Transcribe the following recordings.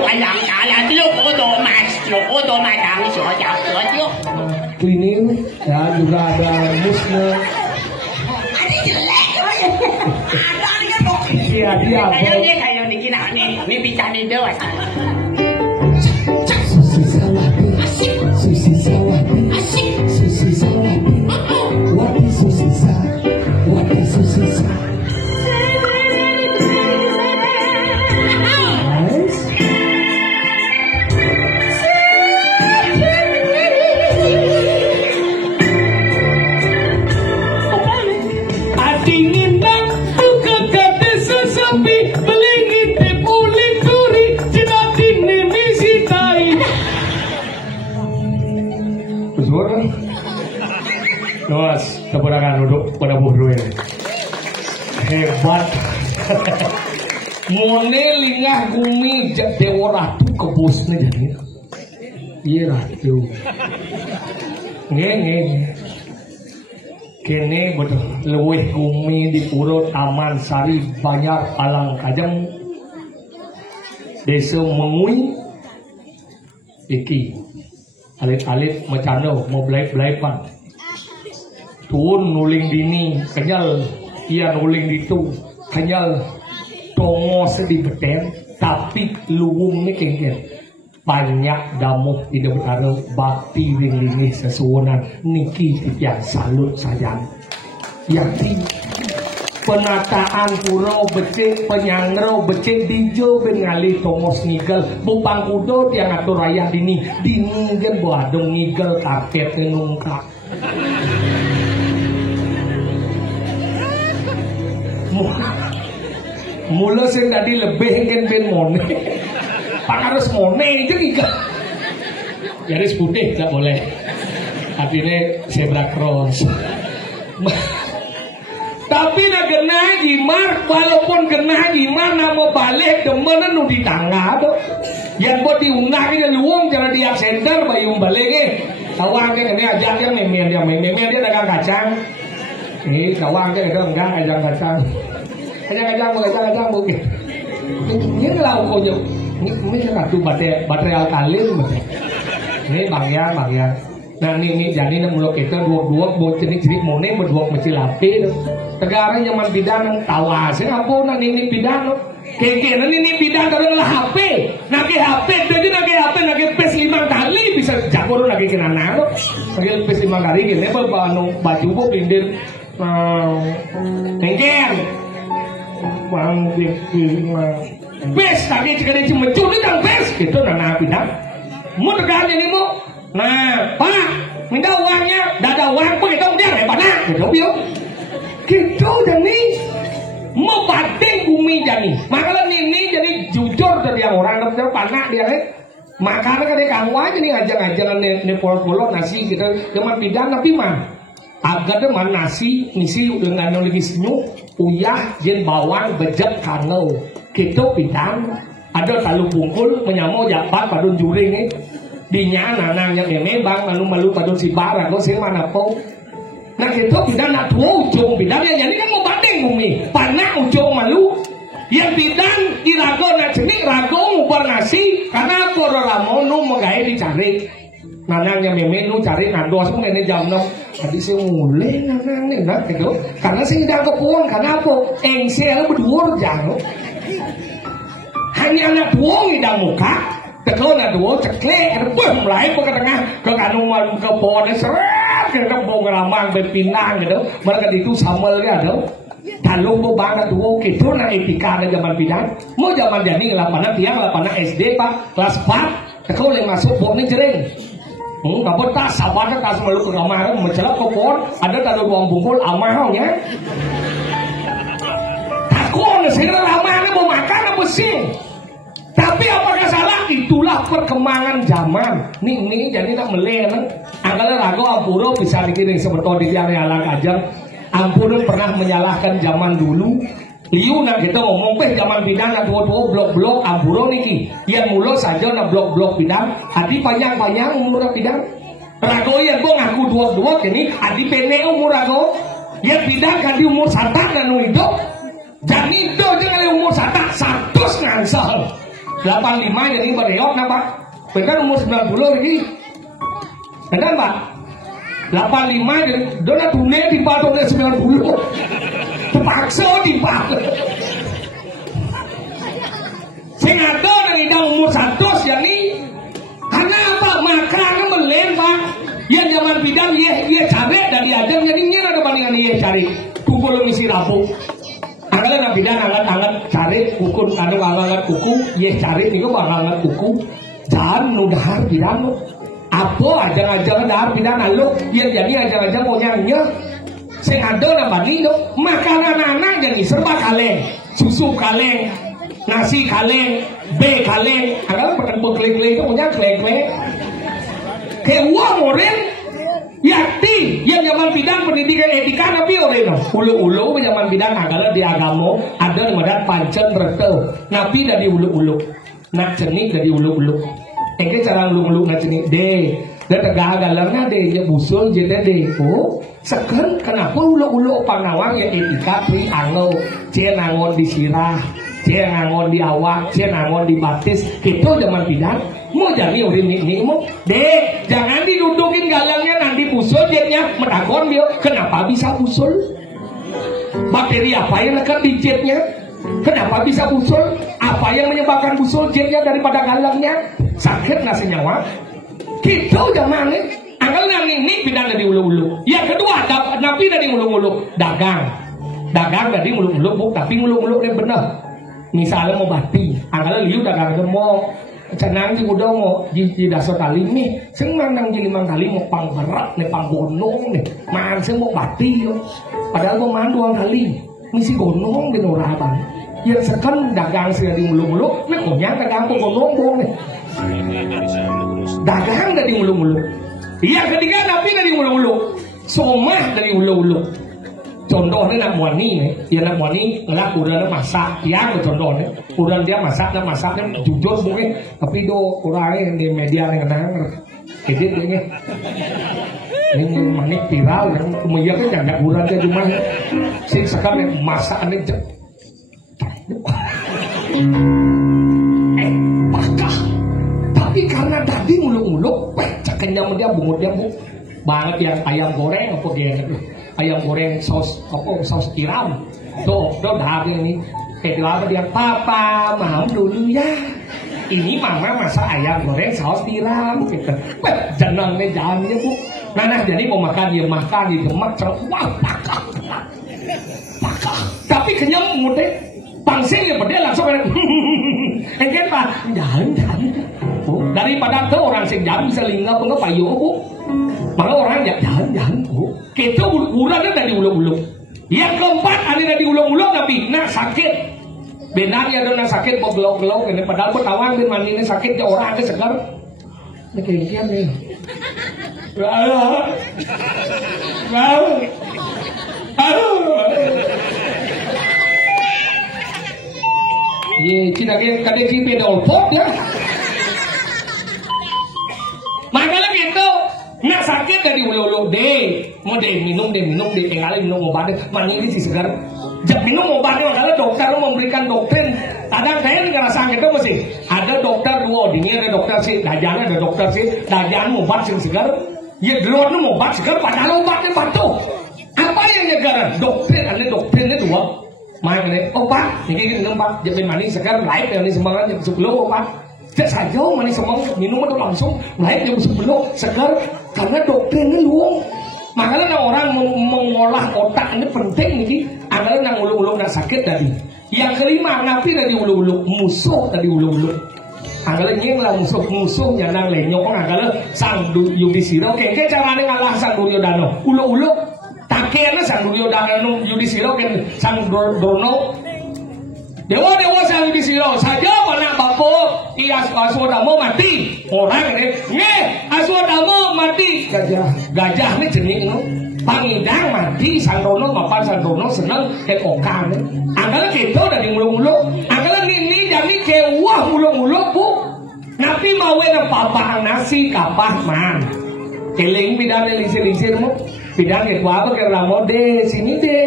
我养家了，六个多买当学家喝酒。Cleaning ya juga ada musnya. Ada jelek. Ada ni kan bok. Iya dia. Kayak ni kena ni bicara ni doa. Susi sawati. Susi sawati. Susi sawati. Wati susi sa. Wati susi sa. Noas, keponakan duduk pada bodoh ini. Hebat. Mone lingah gumi dewa ratu ke bosnya jadi. Iya ratu. Nge. Kene betul. Leweh gumi di pura Taman Sari Banyak Alang Kajang. Desa Mengui. Iki. Alit-alit macano mau belai-belaipan. Tuun nuling dini kenyal, ia nuling ditu kenyal, tongo sedih beten, tapi luwung ni kengkel banyak damuh di betara bakti ringlingi sesuonan niki tiang salut sayang yakti penataan pura becek penyangro becek dijo ben ngalih tongo snigel bupang kudo tiang atur rayah dini gen boadong ngigel karpet nungkak. Mula sing tadi lebih kan ben mone. Pak harus mone itu juga. Garis putih tak boleh. Artinya zebra cross. Tapi nak kena gimar, walaupun kena gimar nama balik demen nu di tangga tu. Yang buat diunah ni luang jangan di absenter bayung balik Tawang ke kena ajak dia memen dia dagang kacang. Tawang ke ada enggak ajak kacang. Kacang mungkin. Ini lah ukonya. Ini satu baterai alkalin. Ini bangya. Nah ini jadi mulut kita dua buat jenis mone berdua kecil api. Negara zaman bidan tawas. Apa nak ini bidan? Keke ini bidan terus lah HP. Nagi HP jadi nagi pes 5 kali bisa jabur lagi kena nalo. Nagi pes 5 kali gini berbanu baju bu pindir. Engken. Bang bes tadi jika dia cuma curi dan bes itu nana pindah mau tegaknya ni mu nah pak minta uangnya dah ada uang pun kita udah hebat nak gitu dan ni mau banding bumi jadi makanya ini jadi jujur dari orang orang panak dia makanya kan dia kawan ini ngajak-ngajak ni polo nasi kita cuma pindah tapi mah agak deman nasi misi dengan lagi senyum uyah jen bawang bejek kanau gitu pindang ada talu bungkul menyamau jabat padun juring ni dinya nanang yang memang malu padun si bara kau sih mana po nah gitu pindang nak tua ujung pindang yang jadi kan mau banding bumi panak ujung malu yang pindang irago nak jenik rago ngubar nasi karena korolamono menggaya dicari nanang yang memenu cari nandos pun ini jam 6 tadi saya mulai nanang nih nak gitu karena saya tidak kepuang karena apa engsel berdua jangan hanya anak dua ngidang muka teklo anak dua ceklek rebah mulai ke tengah ke kanuman ke pohon seret ke kebong ramang berpinang gitu mereka itu sambal gitu kalau mau banget dua gitu nah etika ada zaman bidang mau zaman jadi lapangan tiang lapangan SD pak kelas 4 teklo yang masuk pohon ini jering tapi tak sabar tak selalu ke ramah mencelak ke pohon ada taruh ruang bungkul amahnya takut sih ramah mau makan apa sih tapi apakah salah itulah perkembangan zaman nih jadi tak meleng angkala rago ampuro bisa dikirim sebetulnya di yang alang kajang ampuro pernah menyalahkan zaman dulu liu nak kita ngomong zaman bidang nak dua blok ampuro niki yang mulut saja nak blok bidang hati panjang umur bidang rago yang gua ngaku dua kini hati pene umur rago yang bidang kan di umur satak dan hidup jadi itu dengan umur satak 100 ngansal 85 jadi bereok nah Pak. Benar umur 90 lagi. Benar Pak? 85 jadi dona dunia di Pak tahun 90. Terpaksa di Pak. Sing ada dari umur 100 jadi karena apa? Makannya melen Pak. Yang zaman bidang ia cari dari adam jadi nyer ada bandingan ia cari. Kuku misi rapuh. Angkala na bidang angat cari kuku anu angat kuku ia cari niku bakal angat kuku. Jangan nudahar bidang lo. Apa ajang-ajang dahar bidang lo yang jadi ajang-ajang mau nyanyi. Sing ada na bani lo makanan anak jadi serba kaleng, susu kaleng, nasi kaleng, B kaleng. Angkala makan beklek-klek itu punya klek-klek. Kewa moren yakti yang zaman bidang pendidikan etika nabi orang ulu-ulu zaman bidang agama di agama ada di madan pancen berteu nabi dari ulu-ulu nak cenik dari ulu-ulu engke cara ulu-ulu nak cenik deh dan tegak galarnya deh ya busul jadi deh oh sekarang kenapa ulu-ulu panawang ya etika pri anggo cie nangon di sirah cie nangon di awak cie nangon di batis gitu zaman bidang mau jadi urin ini mau deh jangan didudukin galangnya nanti usul jetnya merakon dia kenapa bisa usul bakteri apa yang lekat di jetnya kenapa bisa usul apa yang menyebabkan usul jetnya daripada galangnya sakit nasi nyawa gitu zaman ini anggal ini bidang dari ulu-ulu yang kedua nabi dari ulu-ulu dagang dari ulu-ulu bu tapi ulu-ulu ini benar misalnya mau bati anggal liu dagang mau cenang di udah mau di dasar kali nih sing mandang di 5 kali mau pang berat nih pang gonong nih man sing mau bati yo padahal mau man 2 kali misi gonong di noraban yang sekan dagang sih di mulu-mulu nih punya dagang kok gonong bong nih dagang dari mulu-mulu yang ketiga nabi dari mulu-mulu somah dari mulu-mulu contohnya nak muani nih, ya nak muani ngelak udah masak, ya contohnya, udah dia masaknya jujur mungkin, tapi do kurangnya di media yang nang, edit ini, ini manik viral, yang kemudian kan jangan udah dia cuma, sih sekarang masakannya pakah, tapi karena tadi muluk-muluk, ceknya dia bungut dia bu, banget yang ayam goreng apa gitu. Ayam goreng saus tiram tuh hari ini kedua dia papa mau dulu ya ini mama masak ayam goreng saus tiram gitu jenengnya jalannya bu nah jadi mau makan dia makan di demak wah pakak tapi kenyang mudah pangsing ya dia langsung enggak pak jangan daripada tuh orang sing jangan bisa lingga apa nggak payu bu maka orang jangan bu kita ulangan dari ulu-ulu yang keempat ada dari ulu-ulu tapi nak sakit benarnya ada nak sakit mau gelok-gelok ini padahal bertawang di mandi ini sakit ya orang ada segar ini kayak nih ye cina kadang si pedol pop ya makanya gitu nak sakit dari ulu-ulu deh mau minum tinggalin minum obatnya mani ini si segar minum obatnya kalau dokter memberikan doktrin kadang saya ngerasa gitu masih ada dokter dua dingin ada dokter si dajan ada dokter si dajan obat sing segar ya dulu obat segar padahal obatnya batu apa yang nyegar doktrin ada doktrinnya dua makanya obat ini minum pak jadi mani segar lain yang ini semangat yang sebelum obat tidak saja mani semangat minum itu langsung lain yang sebelum segar karena doktrinnya luang makanya orang mengolah otak ini penting nih adalah nang ulu-ulu nak sakit tadi yang kelima napi dari ulu-ulu musuh dari ulu-ulu adalah nyeng lah musuhnya nang lenyok adalah sang Yudhisthira kayaknya caranya ngalah sang Duryodhana ulu-ulu takenya sang Duryodhana Yudhisthira kan sang Drono dewa sang Yudhisthira saja mana bapak Aswadama mati orang ini Aswadama mati gajah ini jenis pangidang mati Sandrono mapan Sandrono seneng ke okang angkala kita dari mulu-mulu angkala ini jadi kewah mulu-mulu bu napi mawe na papahang nasi kapah man keling bidang lisir-lisir mo bidang ke apa ke ramo de sini de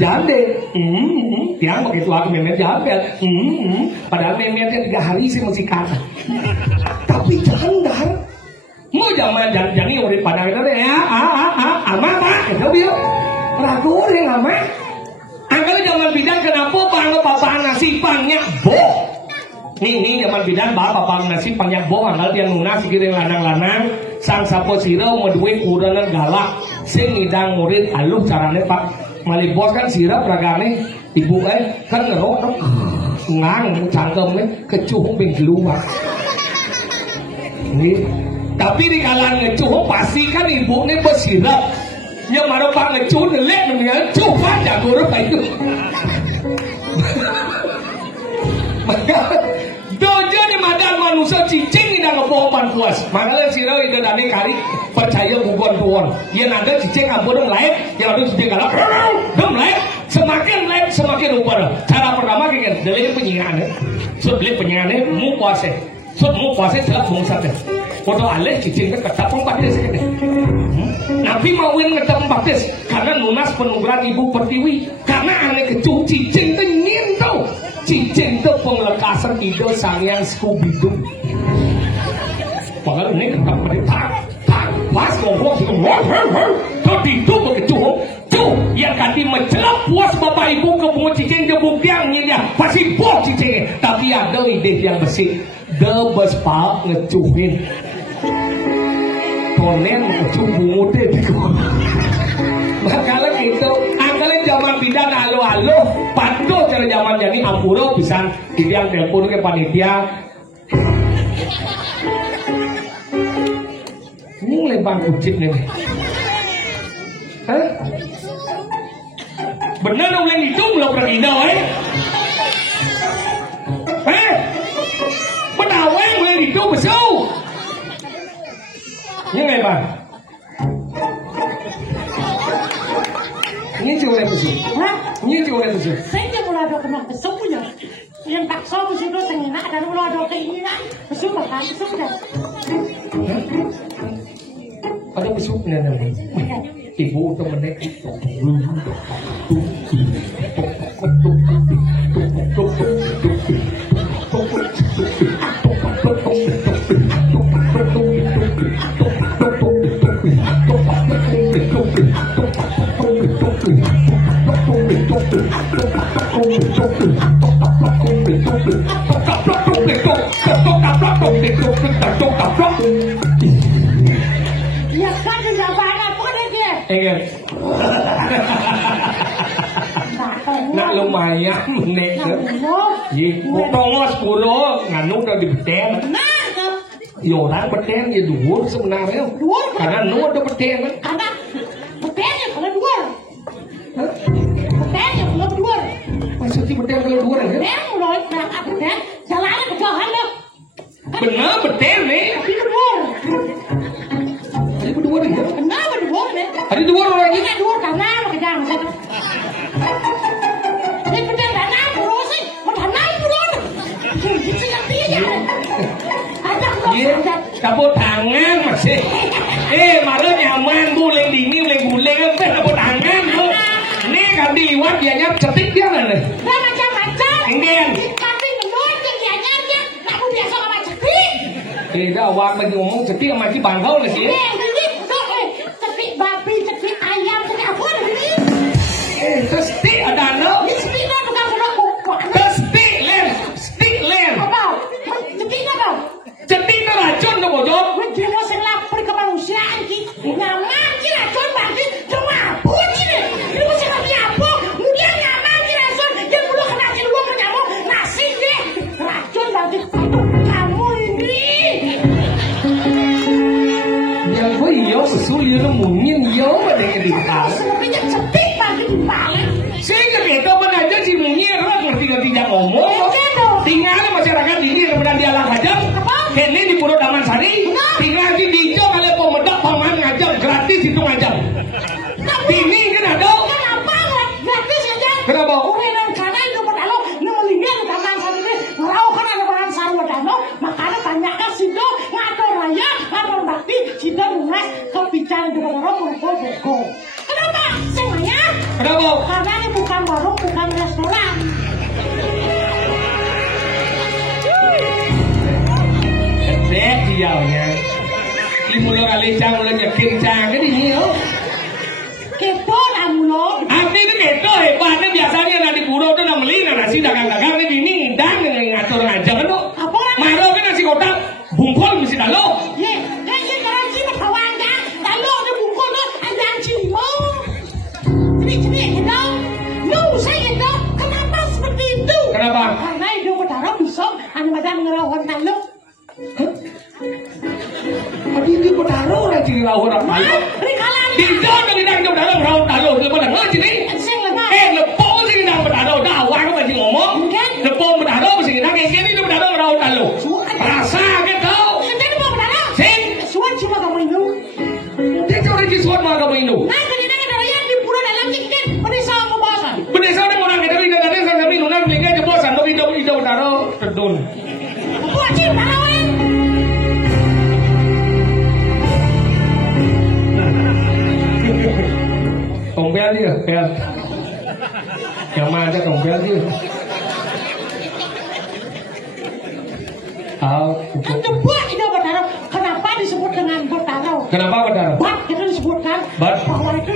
Jangan deh. Yang begitu aku memet jabel. Padahal memetnya 3 hari sih masih kata. Tapi jandar. Mau zaman jangan urip padang itu deh ya. Ama pak. Itu dia. Ragu deh ama. Angkali zaman bidan kenapa papa nasipannya boh. Nih zaman bidan bapak nasipannya boh. Angkali yang lunas giring lanang-lanang. Sang sapo sirau meduwe kudanan galak. Sing ngidang murid aluh carane pak. Malibos kan sirap ragane ibu kan ngerok dong ngang cangkemnya kecuh ping keluar. Nih tapi di kalangan ngecuh pasti kan ibunya bersirap. Yang mana pak ngecuh nelek dengan cuh pada guru itu. Maka dojo di madang manusia cicing tidak ngebohongan puas. Makanya sirap itu dari kari percaya bukan tuan. Yang ada cicing abu dong lain, yang ada cicing galak dong lain. Semakin lain semakin upar. Cara pertama kan dari penyiannya, sebeli penyiannya mu puasa, mu puasa telah bungsatnya. Foto alih cicing kan ketapung batis kan. Nabi mauin ketapung batis karena lunas penugaran ibu pertiwi. Karena aneh kecuh cicing itu nyintau. Cicing itu penglekasan ide salian Scooby-Doo. Padahal ini ketap tak pas ngomong gitu. Tuh itu begitu. Tuh yang kati mencelap puas bapak ibu ke bunga cicing ke buktiangnya dia pasti buat cicingnya. Tapi ada ide yang bersih. Debes pak ngecuhin. Tonen ngecuh bunga deh. Makalah gitu. Angkali zaman bidan alo patuh cara zaman jadi ampuro bisa dibilang telepon ke panitia. Ini lempang kucing nih. Hah? Bener dong yang itu belum pernah indah, Penaweng boleh itu besul. Ini lempang. Ini cuma besul. Hah? Ini cuma besul. Saya mulai ada kena besul punya. Yang paksa besul itu tengah dan mulai ada keinginan besul bakal besul dah. Ada besuknya namanya. Ibu temennya Ya kan tidak banyak pun dia. Nak lumayan menek ke. Ye, tongos puro nganu udah dibeten. Nah, Ya orang beten ya dhuwur sebenarnya. Karena nu ada beten. karena betelnya kalau dua. Betelnya kalau dua. Maksudnya beten kalau dhuwur ya? Betel mulai berangkat betel, jalannya ke Johan loh. Bener beten nih. Tapi kedua. Ada berdua nih. Kenapa dua deh? Ada dua orang ini. Ini dua karena kerjaan saya. Ini betul karena terus sih, karena dua. Gitu yang dia. Iya, cabut tangan masih. Malah nyaman buling dingin, buling kan cabut tangan bu. Ini kan diwat dianya cetik dia kan? Nah macam-macam. Ingin. Tapi menurut kerjanya dia, aku biasa sama cetik. Dah awak lagi ngomong cetik sama si bangkau lah sih. Cetik babi, cetik ayam, cetik apa lagi? Terus cetik ada no. Ini cetiknya bukan sudah kukuh. Terus stick len. Apa? Cetiknya apa? Cetik itu racun tuh bojot. Dia mau lapor ke kemanusiaan ki, nyaman ki racun berarti cuma apa ki nih? Dia mau ngasih apa? Kemudian nyaman ki racun, dia belum kena ki dua nyamuk nasi deh. Racun berarti kamu ini. Yang gue iya besul ya lo mungkin iya pada yang dikasih. Sebenarnya cetik berarti dibalik. Saya kita aja si mungkin orang ngerti-ngerti yang ngomong. Tinggal masyarakat ini kemudian dia lah aja. Kini di Puro Daman Sari. Tinggal di Dijo kali pemedak paman ngajar gratis itu ngajar. Ini kan ada. Kenapa gratis aja? Kenapa? Orang kanan itu padahal ini melingkar di Taman Sari ini. Ngerau kan ada orang Sari wadano, makanya banyak kan situ ngatur raya, ngatur bakti, situ lunas, kebicaraan juga orang berkol-berkol. Kenapa? Saya kali cang mulai nyekin cang cái gì nữa Kepo lah mulo. Arti itu gitu hebatnya biasanya nanti buruh tuh beli nasi dagang-dagang ini dan ngatur ngajak tuh. Apa? Maro kan nasi kotak bungkul mesti dalo. Ye, kan ye kalau sih kawan dah, dalo ada bungkul tu ada cimo. Ini kita, lu saya itu kenapa seperti itu? Kenapa? Karena itu berdarah bisa, anu macam ngelawan dalo. Tadi dia berdarah orang ciri lawan apa? Rikalan. Tidak ada tidak berdarah lawan dalo. Dia berdarah ciri. Sing lemah. Lepo sih kita berdarah. Dah awak kan masih ngomong. Lepo berdarah mesti kita kayak ni berdarah lawan dalo. Rasa gitu. Kita ni mau berdarah. Sing. Suat cuma kamu itu. Dia cuma di suat malah kamu itu. Nah, kadang-kadang ada yang di pura dalam tiket berdesa apa bosan. Berdesa orang orang kita ini dari sana kami nuna belinya ke bosan. Tapi itu berdarah terdun. Buat sih berdarah. Tompel dia, pel. Yang mana tompel dia? Itu buat itu berdarah. Kenapa disebut dengan berdarah? Kenapa berdarah? Bat itu disebutkan Bat. bahwa itu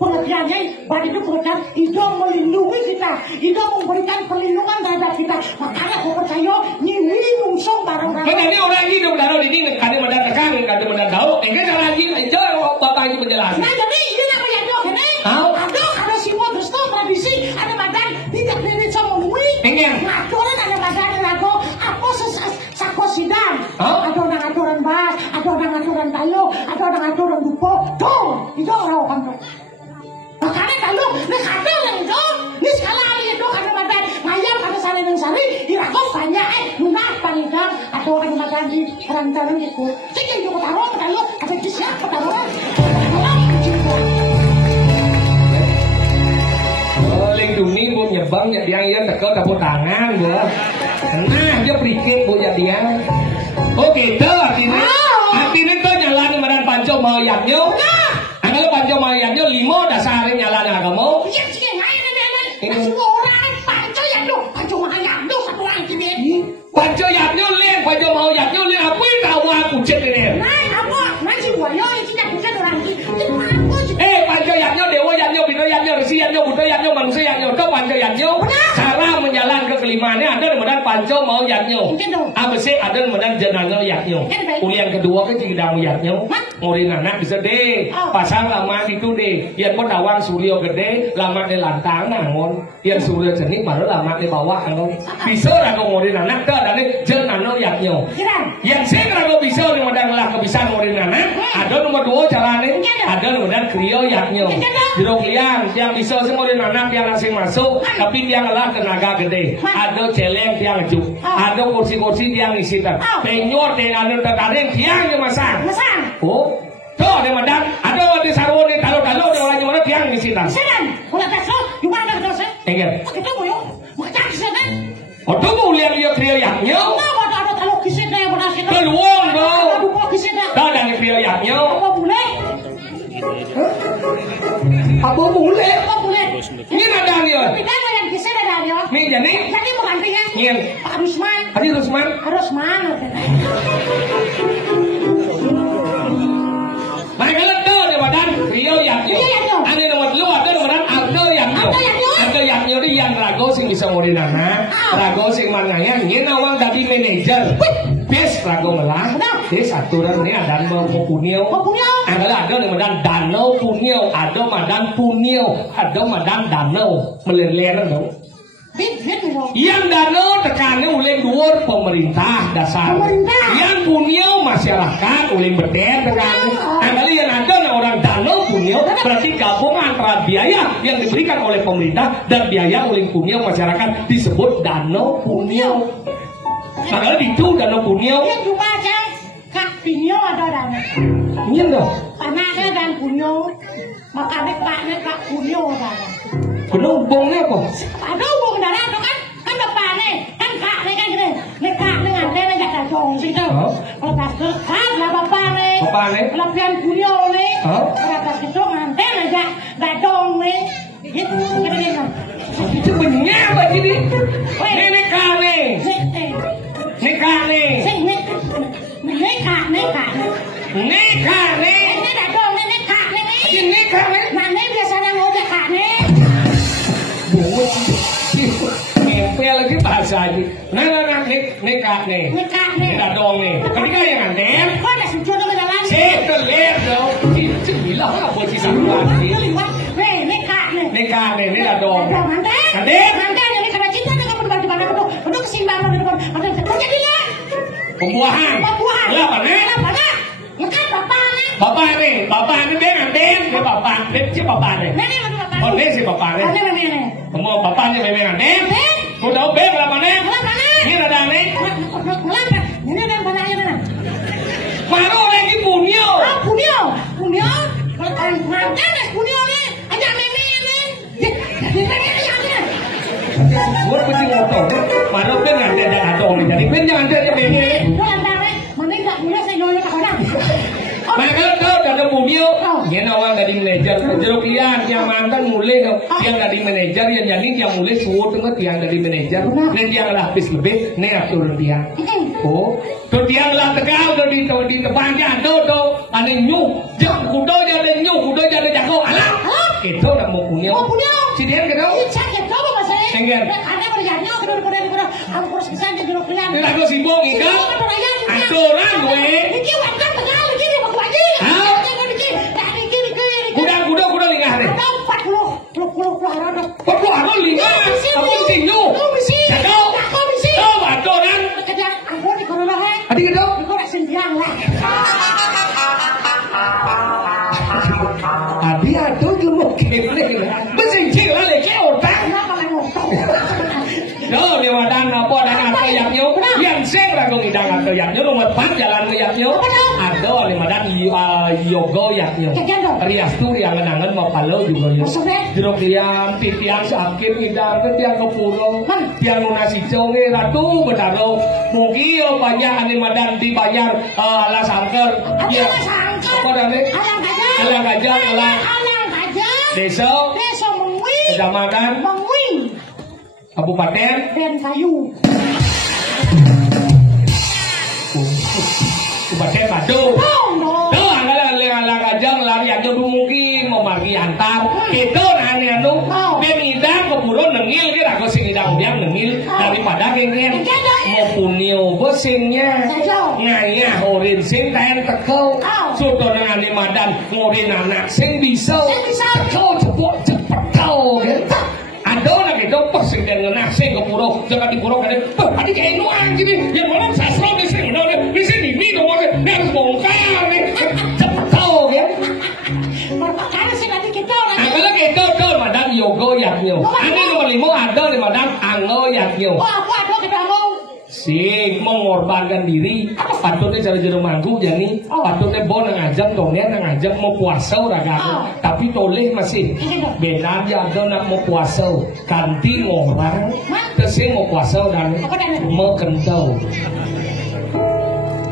pengertiannya bat itu pengertian itu melindungi kita, itu memberikan perlindungan terhadap kita. Makanya aku percaya nyiwi nungsong barang-barang. Jadi orang ini berdarah di sini kadang mendan tekan, kadang mendan tahu. Enggak cara lagi, itu bapak ini menjelaskan. Nah jadi ini namanya dok ini. Ada semua dosa tradisi, ada badan tidak diri sama nui. Enggak. Aturan ada badan lagu apa sako sidang. Ada orang aturan bas, ada orang aturan tayo, ada orang aturan dupo. Tuh, itu orang kan tuh. Makanya kalau nek ada yang itu, nih sekali itu ada badan ngayam ada sari dan sari, irakok banyak lunak panidang atau orang badan di rancangan itu. Jadi itu ketaruh kalau ada kisah ketaruhan. Lindungi bu nyebang ya dia ya tekel tepuk tangan bu. Nah dia prikit bu ya dia. Oh gitu artinya. Artinya tuh nyala madan panco mau yaknyo. Kalau panco mau yaknyo 5 dasarnya nyala agama. Iya sih ngain ini. Semua orang panco yaknyo, panco mau yaknyo satu orang ini. Panco yaknyo lihat panco mau yaknyo lihat apa yang tahu aku cek ini. Nah apa? Nanti gua yo ini tidak bisa orang ini. Panco yaknyo dewa yaknyo bino yaknyo resi yaknyo buddha yaknyo manusia yaknyo itu panco yaknyo. Cara menjalan ke kelimaannya ada kemudian panco mau yaknyo. Apa sih ada kemudian jenano yaknyo. Uli yang kedua ke cidang yaknyo. Ngurin anak bisa deh. Pasang lama itu deh. Yang pun dawang suryo gede lama di lantang nangon. Yang suryo jenik baru lama di bawah nangon. Bisa lah kau ngurin anak ke dan jenano yaknyo. Yang saya kalau bisa kemudian lah bisa ngurin anak. Ada nomor 2 caranya. Ada kemudian kriyo yaknyo. Jeruk liang yang bisa ngurin anak yang langsung masuk. Tapi dia ngalah tenaga gede. Ada celeng yang ngejuk. Ada kursi-kursi yang ngisi ter. Penyor dan ada tertarik yang dimasang. Oh, tuh ada madan. Ada di sarwo di talo-talo di orang mana yang ngisi ter. Sedan, bola taso, gimana terus? Enggak. Kita mau yuk, mau cari sedan. Oh, tuh mau lihat dia kriyo yaknyo. Kenapa ada talo kisah yang benar kita? Keluang dong. Ada buah kisah. Dah dari kriyo yaknyo. Apa boleh? Apa boleh? Apa boleh? Ini ada dia. Kita ada yang kisah ada dia. Nih jadi. Jadi mau gantinya. Ngin. Pak Rusman. Hadi Rusman. Rusman. Mereka letup di badan kriyo yaknyo. Ada nomor 2 ada nomor ada yaknyo. Ada yaknyo di yang rago sing bisa ngurin anak. Rago sing manganya ngin awang dadi manajer. Bes rago melah. Des aturan ini ada mau punio. Ada madan danau punio. Ada madan punio. Ada madan danau meleleran dong. Yang danau tekannya oleh luar pemerintah dasar. Yang punio masyarakat oleh beden tekannya. Kali yang ada orang danau punio berarti gabungan antara biaya yang diberikan oleh pemerintah dan biaya oleh punio masyarakat disebut danau punio. Padahal itu danau punio. Yang cuma aja Kak Punio ada danau. Iya dong. Anaknya dan Punio, makanya kaknya Kak Punio ada. Benar hubungnya apa? Ada hubung darah itu kan depannya kan kaknya kan gini. Nek kaknya ngantai nek gak dong situ. Kalau pas dekat lah bapaknya. Bapaknya? Lepian Punio nih. Kalau pas itu ngantai nek gak dong nih. Gitu kira-kira. Itu benar apa jadi? Ini kane. Ini kane. Neka. bungut ngempel lagi bahasa aja. Nah, nikah nih. Nikah dong nih. Ketika yang aneh. Kok ada sejodoh ke dalam? Itu lihat dong. Itu bilang apa sih sama lagi? Nikah nih, nikah dong. Aneh. Jadi karena cinta dengan berdua-dua untuk keseimbangan dengan kok jadi lah. Pembuahan. Lah mana? Lekat Bapak nih, dia nganten, dia bapak, dia si bapak nih. Oh, dia si bapak nih. Kamu bapaknya memang nganten. Kau tahu bem lah mana? Ini ada nih. Ini ada yang mana ini? Maru lagi punyo. Punyo. Nganten es punyo nih. Ada meme nih. Buat kucing motor. Maru kan nganten jangan dong. Jadi ben jangan ada meme. Mana enggak punya saya nyonya ke orang. Maka kau ada punyo. Dia nawang dari manajer. Jeruk ian yang mantan mulai dong. Yang dari manajer yang jadi yang mulai suruh tengah tiang dari manajer. Dan yang lah habis lebih. Nih atur dia. Oh, tuh tiang lah tegal tuh di depannya tuh ada nyuk. Jangan kudo jadi jago. Alam. Itu udah mau punyo. Si dia gitu. Sakit coba masalahnya. Enggak. Ada berjanya kedua. Aku harus bisa jadi jeruk ian. Ini aku sibuk ikan. Aturan gue. Iki wadah tegal iki baku aja. Kuda lingah deh. Ada 40 harana. Aku lingah. Aku sinyu. Aku bisi. Kau aturan. Kejar aku di corona he. Adi gitu. Aku nak sendiang lah. Adi aduh gemuk kene. Besencing lah leke otak. Kenapa main ngotong? Đó nhưng mà đang apa đang atau yang nyu yang seng lah kong idang atau yang nyu nomor 4 jalan ke yang nyu ada ni madan yoga yang nyu rias tu yang kenangan mau palo juga nyu jeruk diam titiang sakit idang tiang kepuro tiang nasi jonge ratu bedaro mungkin yo banyak ni madan dibayar ala sangker ya apa dah ni alang gajah desa kecamatan Kabupaten dan kayu. Kabupaten Badung. Tuh anggalan kajang lari aja mungkin mau margi antar. Itu aneh anu. Bemidang keburu nengil kira kau sing idang dia nengil daripada gengen. Mau punio besingnya. Ngaya horin sing taen tekau. Sudah dengan madan ngorin anak sing bisa. Tekau cepet kau gitu. Ada orang itu pasang dan ngenasih ke puro, jangan di puro kan? Tadi kayak ini anjing nih, yang mana sasro di sini, di sini nomornya, ini harus bongkar nih, cepet tahu ya. Karena sih nanti kita orang. Kalau kita tuh madan yogo yaknyo, ini nomor 5 ada di madan anggo yaknyo. Oh aku ada kita mau. Sing mengorbankan diri, patutnya cara jero manggu jadi, patutnya bon ngajak dongnya ngajak mau puasa orang tapi toleh masih beda aja ada nak mau puasa, kanti orang, kesing mau puasa dan mau kentau.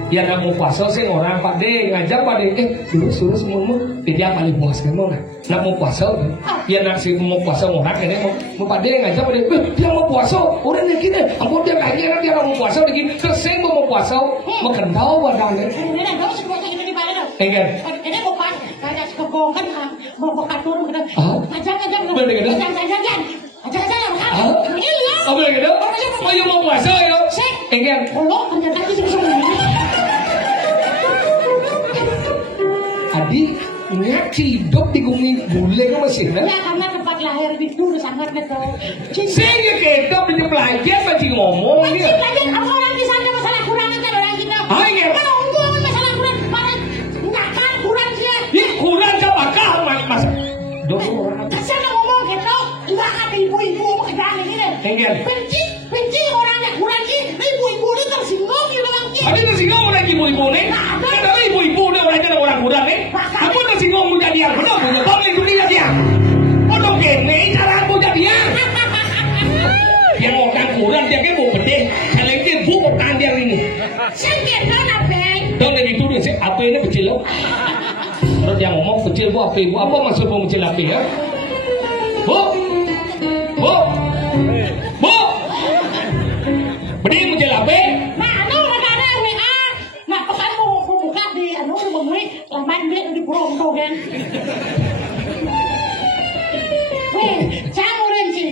Ya nak mau puasa sih orang Pak De ngajak Pak De suruh semua dia paling puas kan mau nak mau puasa ya nak si mau puasa orang ini mau Pak De ngajak Pak De dia mau puasa orang yang gini aku dia kayaknya dia mau puasa begini keseng mau puasa mau kentau badannya ini dah kamu semuanya ini di mana dah ini mau pas kayak kegongkan mau katur gitu ngajak apa lagi dong? Oh you mau puasa ya? Enggak. Lo kerja tadi semua. Adi, nyaki hidup di bumi bule kan masih kan? Ya karena tempat lahir itu sangat betul. Saya hidup di pelajar masih ngomong ni. Pelajar apa orang di sana masalah kurang kan orang kita. Iya. Mana untung masalah kurang, mana nakal kurang dia. Ini kurang siapa kah mas? Dorong. Saya ngomong gitu, enggak ada ibu-ibu kerjaan ini deh. Enggak. Benci orang yang kurang sih, ibu-ibu ini tersinggung gitu bang. Ada tersinggung orang ibu-ibu nih? Ada ibu-ibu nih orang kurang nih? Aku tersinggung muda dia, benar punya bang itu dia. Orang gini cara muda dia. Yang orang kurang dia kan mau gede, kalian dia bukan tanding ini. Sakit kan apa? Dong dari itu dia apa ini kecil loh. Terus dia ngomong kecil bu apa maksudmu kecil apa ya? Bu. Beri kecil apa? Nah, anu ada WA. Nah, pesan mau buka di anu memuri laman dia di Purwokerto kan. Weh, jangan sih.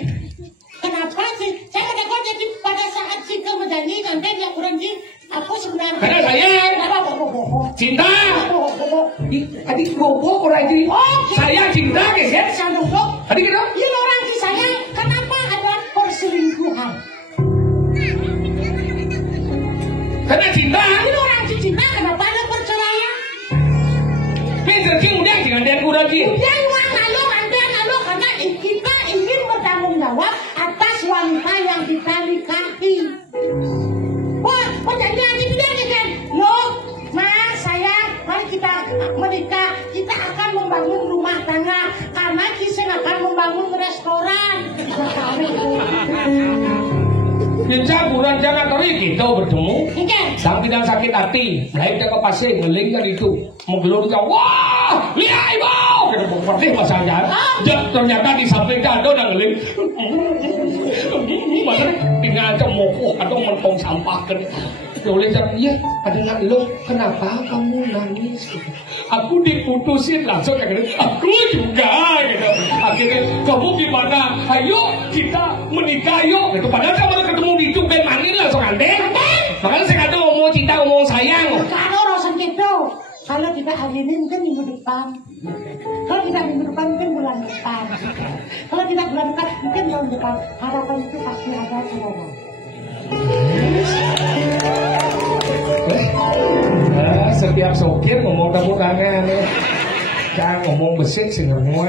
Haji. Oke. Saya cinta guys ya. Saya duduk. Tadi gitu. Ini orang disayang. Kenapa ada perselingkuhan? Karena cinta. Ini orang cinta. Kenapa ada perceraian? Pinter king udah jangan dia kurang king. Kemudian uang lalu karena kita ingin bertanggung jawab atas wanita yang kita nikahi. Wah, perjanjian itu dia kan? Loh, Mas, sayang, mari kita menikah. Kita akan membangun rumah tangga. Karena Kiseng akan membangun restoran. Kita bulan jangan tadi kita bertemu. Oke. Sang tidak sakit hati, melahirkan ke pasir, melingkar itu, menggelurkan, wah, lihat ibu, kita berpatih masanya. Ternyata di samping dado dan ngeling. Mana tinggal aja mokok atau mentong sampah kan. Oleh jawab, iya, ada nggak lo? Kenapa kamu nangis? Aku diputusin langsung kayak gitu. Aku juga gitu. Akhirnya kamu gimana? Ayo kita menikah yuk. Gitu. Padahal kamu ketemu di Tuban Mangin langsung andeng. Makanya saya kata ngomong cinta ngomong sayang. Kalau urusan gitu, kalau tidak hari ini mungkin minggu depan. Kalau tidak minggu depan mungkin bulan depan. Kalau tidak bulan depan mungkin tahun depan. Harapan itu pasti ada saudara. Setiap sokir ngomong tepuk tangan jangan ngomong besik sih semua.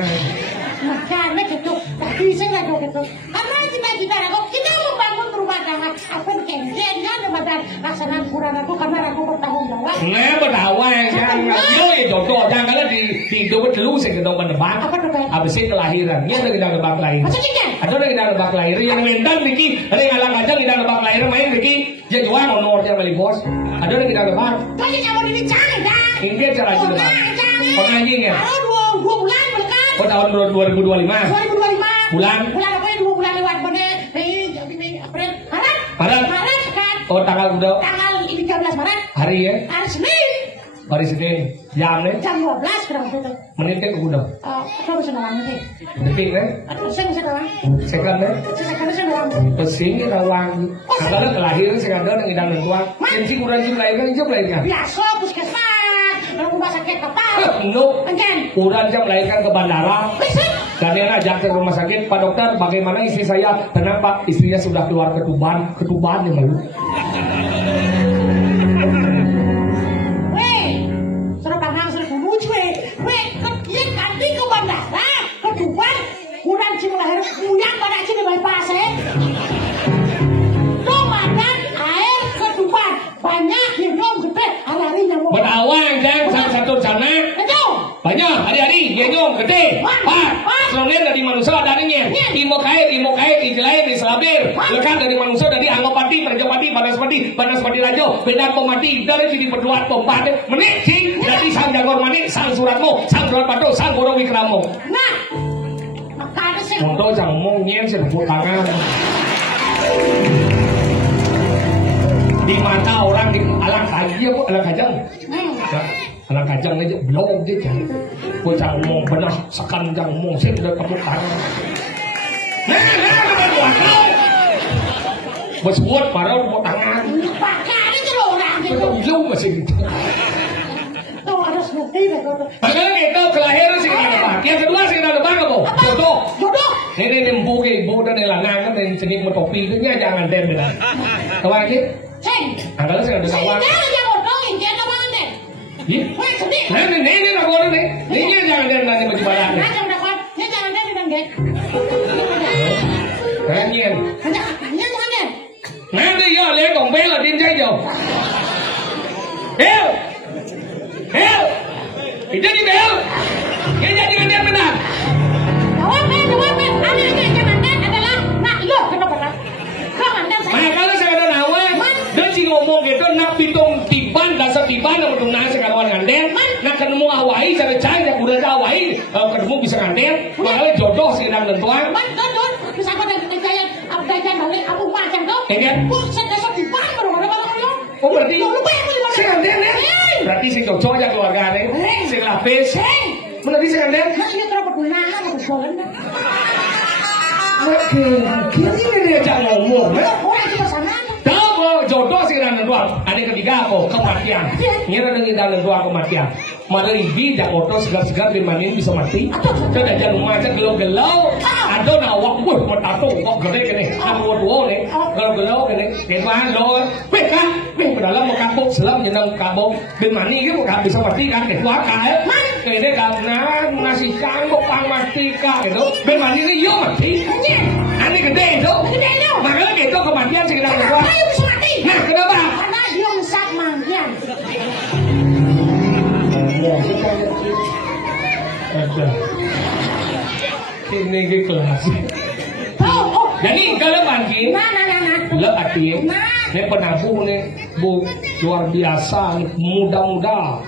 Makanya gitu, tapi saya nggak gitu. Karena kita membangun rumah tangga, apa yang kencan badan laksanaan kurang aku karena aku bertanggung jawab. Nah bertawang jangan yo ya jodoh jangan kalau di Indonesia dulu sih kita menebak. Apa tuh? Abis itu kelahiran, ini ada kita nebak lahir. Maksudnya? Ada kita nebak lahir yang mental Vicky, ada yang ngalang aja kita nebak lahir main Vicky. Ya jual honornya beli bos. Ada yang kita nebak. Tadi kamu ini jangan dah. Ini cara itu nebak. Kau anjing ya? Kalau 2 bulan berkan. Oh tahun 2025. 2025. Bulan? Bulan apa ya 2 bulan lewat mana? April, Maret. Maret Kan? Oh tanggal udah. Tanggal 13 Maret. Hari ya? Hari Senin. Hari Senin. Jamnya? Jam 12 berapa itu? Menitnya udah. Apa bisa ngomong sih? Detik ya? Saya bisa ngomong. Second ya? Saya bisa ngomong. Pesing kita uang. Kalau kelahiran saya ada yang tidak nentuan. Yang sih kurang juga lahirkan itu melahirkan. Biasa puskesmas. Kalau rumah sakit kapal. No. Enggak. Kurang jam melahirkan ke bandara. Bisa. Dan dia ajak ke rumah sakit, Pak dokter, bagaimana istri saya? Kenapa istrinya sudah keluar ketuban ya malu. Weh, sudah paham sudah lucu weh, yang tadi ke bandara, ketuban, kurang sih melahir, kuyang pada sini bypass Ramadan air ketuban, banyak minum gede, hari-hari nyamuk. Berawang kan satu sana. Itu. Banyak hari-hari genyong gede. Pak, selain dari manusia darinya. Imo kait, ijelain, diselabir. Lekat dari manusia dari anggopati, perjopati, banaspati rajo, beda pemati, dari sini berdoa pompat, menit sing dari sang jagor mani, sang suratmu, sang surat patuh, sang guru wikramo. Nah, makanya sih. Contoh jangan ngomong nyen sebut tangan. Di mata orang di alang kaji apa alang kajang. Alang kajang aja belum dia jangan. Kau jangan ngomong benar sekan jangan ngomong saya udah tepuk tangan. Bos buat marah tepuk tangan. Makanya itu loh orang gitu. Betul jauh masih gitu. Tuh harus ngerti deh. Makanya kita kelahiran sih kita nebak. Yang kedua sih kita nebak apa? Jodoh. Jodoh. Ini nembu ke ibu dan nelangan kan dari seni motopi itu nya jangan den benar. Tahu lagi? Ceng. Angkatnya sih ada sawang. Jangan yang bodongin dia kemana deh? Weh sedih. Ini nggak boleh nih. Ini jangan den nanti baju badan. Nah jangan dapat. Ini jangan den dengan deh. Nyanyian. Ini jangan den. Nanti ya lấy còn bé là tin chơi rồi. Hiểu. Hiểu. Thì chết đi hiểu. Cái jadi dengan dia benar. Jawab men. Ada jangan den adalah nak lo kenapa tak? Jangan den saya. Makanya saya ada nawa. Dan si ngomong gitu nak pitung tiban dasar tiban yang betul nasi kawan ngandel. Nak ketemu awai cara cai yang udah awai ketemu bisa ngandel. Makanya jodoh sih dan tentuan. Don. Bisa kau dan kejayaan abdajan balik abu macam tu. Ini. Bukan dasar di mana mana lo. Oh berarti. Lupa aku di mana. Si ngandel ya. Berarti si cocok ya keluarga nih. Si lapis. Berarti si ngandel. Nah ini terlalu benar aku soalnya. Ini dia jangan ngomong. Orang itu pasangan. Tahu jodoh sih dan tentuan. Ada ketiga apa kematian. Ini ada yang dalam dua kematian. Maribi dak oto segar-segar di manin bisa mati. Kada jangan macet gelau-gelau. Ada nawak wah matato kok gede gini. Kamu tua nih. Gelau-gelau gini. Kepan lo. Kan? Padahal mau kapok selam jenang kapok. Di mani gitu kan bisa mati kan. Ketua kae. Kene karena ngasih kanggo pang mati ka gitu. Di mani ini yo mati. Ani gede itu. Gede itu. Makanya gitu kematian sekitar ketua. Bisa mati. Nah kenapa? Karena dia mesak mangkian. Ada. Ini ke kelas. Jadi kalau mungkin, lo artinya, ini penabuh nih, bu luar biasa, muda-muda.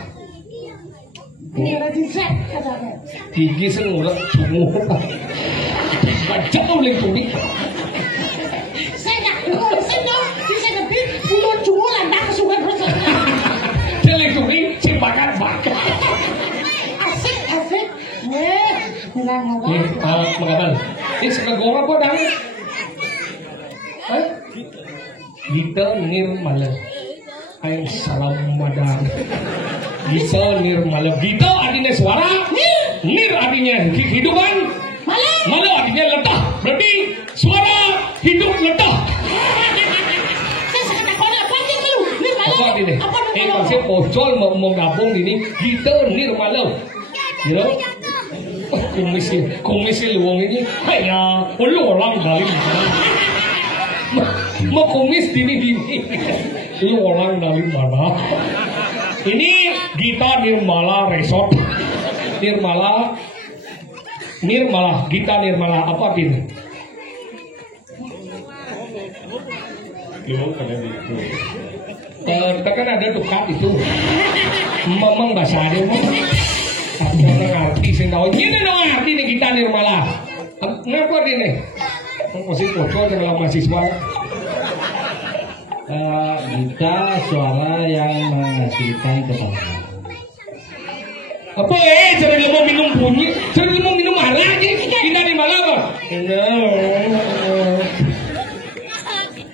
Gigi sengurat cungu. Baca oleh tuli. Saya nak bisa lebih pulau cungu landak kesukaan rasa. Tuli cipakan bakar. Asik. Mengatakan, ini segagong apa dah? Gita Nirmala. Ayam salam madang. Gita Nirmala. Gita artinya suara. Nir artinya kehidupan. Mala artinya letah. Berarti suara hidup letah. Apa ini? Maksudnya pocol menggabung ini Gita Nirmala. You know? Komisi luang ini kayak lu orang dari mana? Mau komis dini. Lu orang dari mana? Ini Gita Nirmala Resort. Nirmala, Gita Nirmala apa ini? Kan ada tukang itu. Memang bahasa dia mah. Orang ngerti sih tahu. Ini dong ngerti nih Gita Nirmala. Ngapa ini? Masih bocor dengan mahasiswa. Gita suara yang menghasilkan ketawa. Apa jangan mau minum bunyi, jangan mau minum marah nih. Gita Nirmala apa?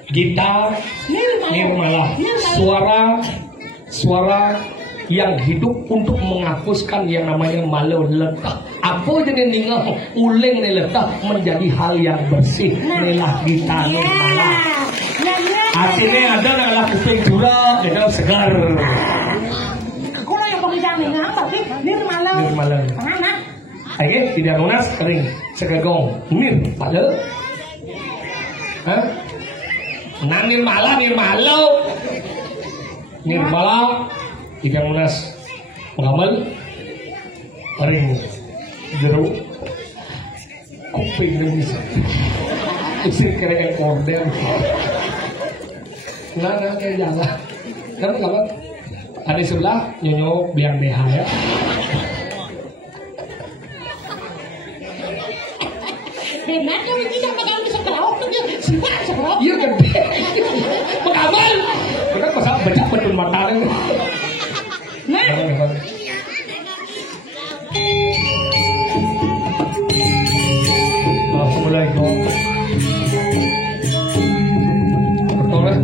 Gita Nirmala. Suara yang hidup untuk menghapuskan yang namanya malu letah. Apa jadi ninggal uleng letah menjadi hal yang bersih. Inilah Gita Nirmala. Artinya ada adalah kuping jura dengan segar. Kau yang pengidan ninggal tapi Nirmala. Mana? Oke, tidak lunas kering segagong Nirmala. Nirmala. Tidak lunas pengamal kering jeruk kuping bisa isi kering orden. Nah kayak jalan kamu ada sebelah nyonyo biang BH ya. Benar kan kita bakal bisa kelawak tuh sekarang. Iya kan pengamal kita pasal becak betul mata nih. Assalamualaikum. Betul lah.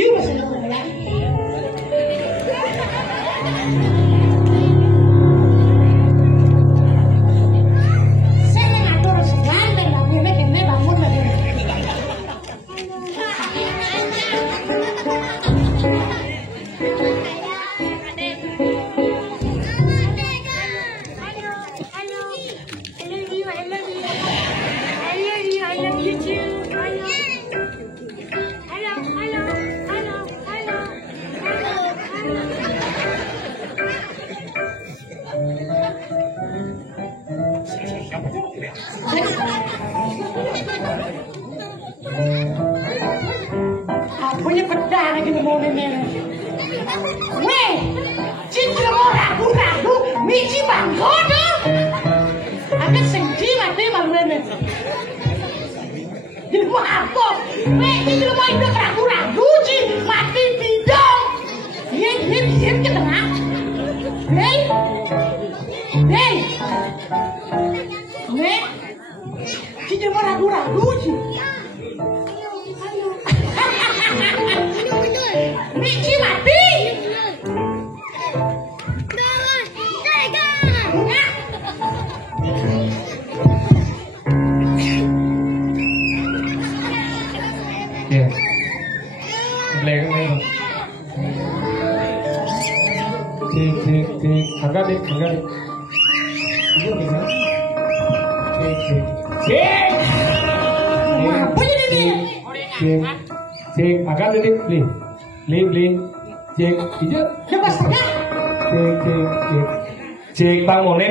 Ayo masih ya. Saya ngatur seganten lagi kene bangun lagi. Punya pedang lagi mau nenek. Weh, cincin mau ragu-ragu, miji bangkodo. Akan sengji mati malu nenek. Jadi mau apa? Weh, cincin mau hidup ragu-ragu, ci mati bidong. Diam ke tengah. Hei, hei, nek, cincin mau ragu-ragu, ci. Miji mati. Ya. Leng. Cek. Angkat deh. Itu bisa. Cek. Apa ini? Cek. Angkat deh. Li. Cek. Hijau. Lepas tengah. Cek. Pamone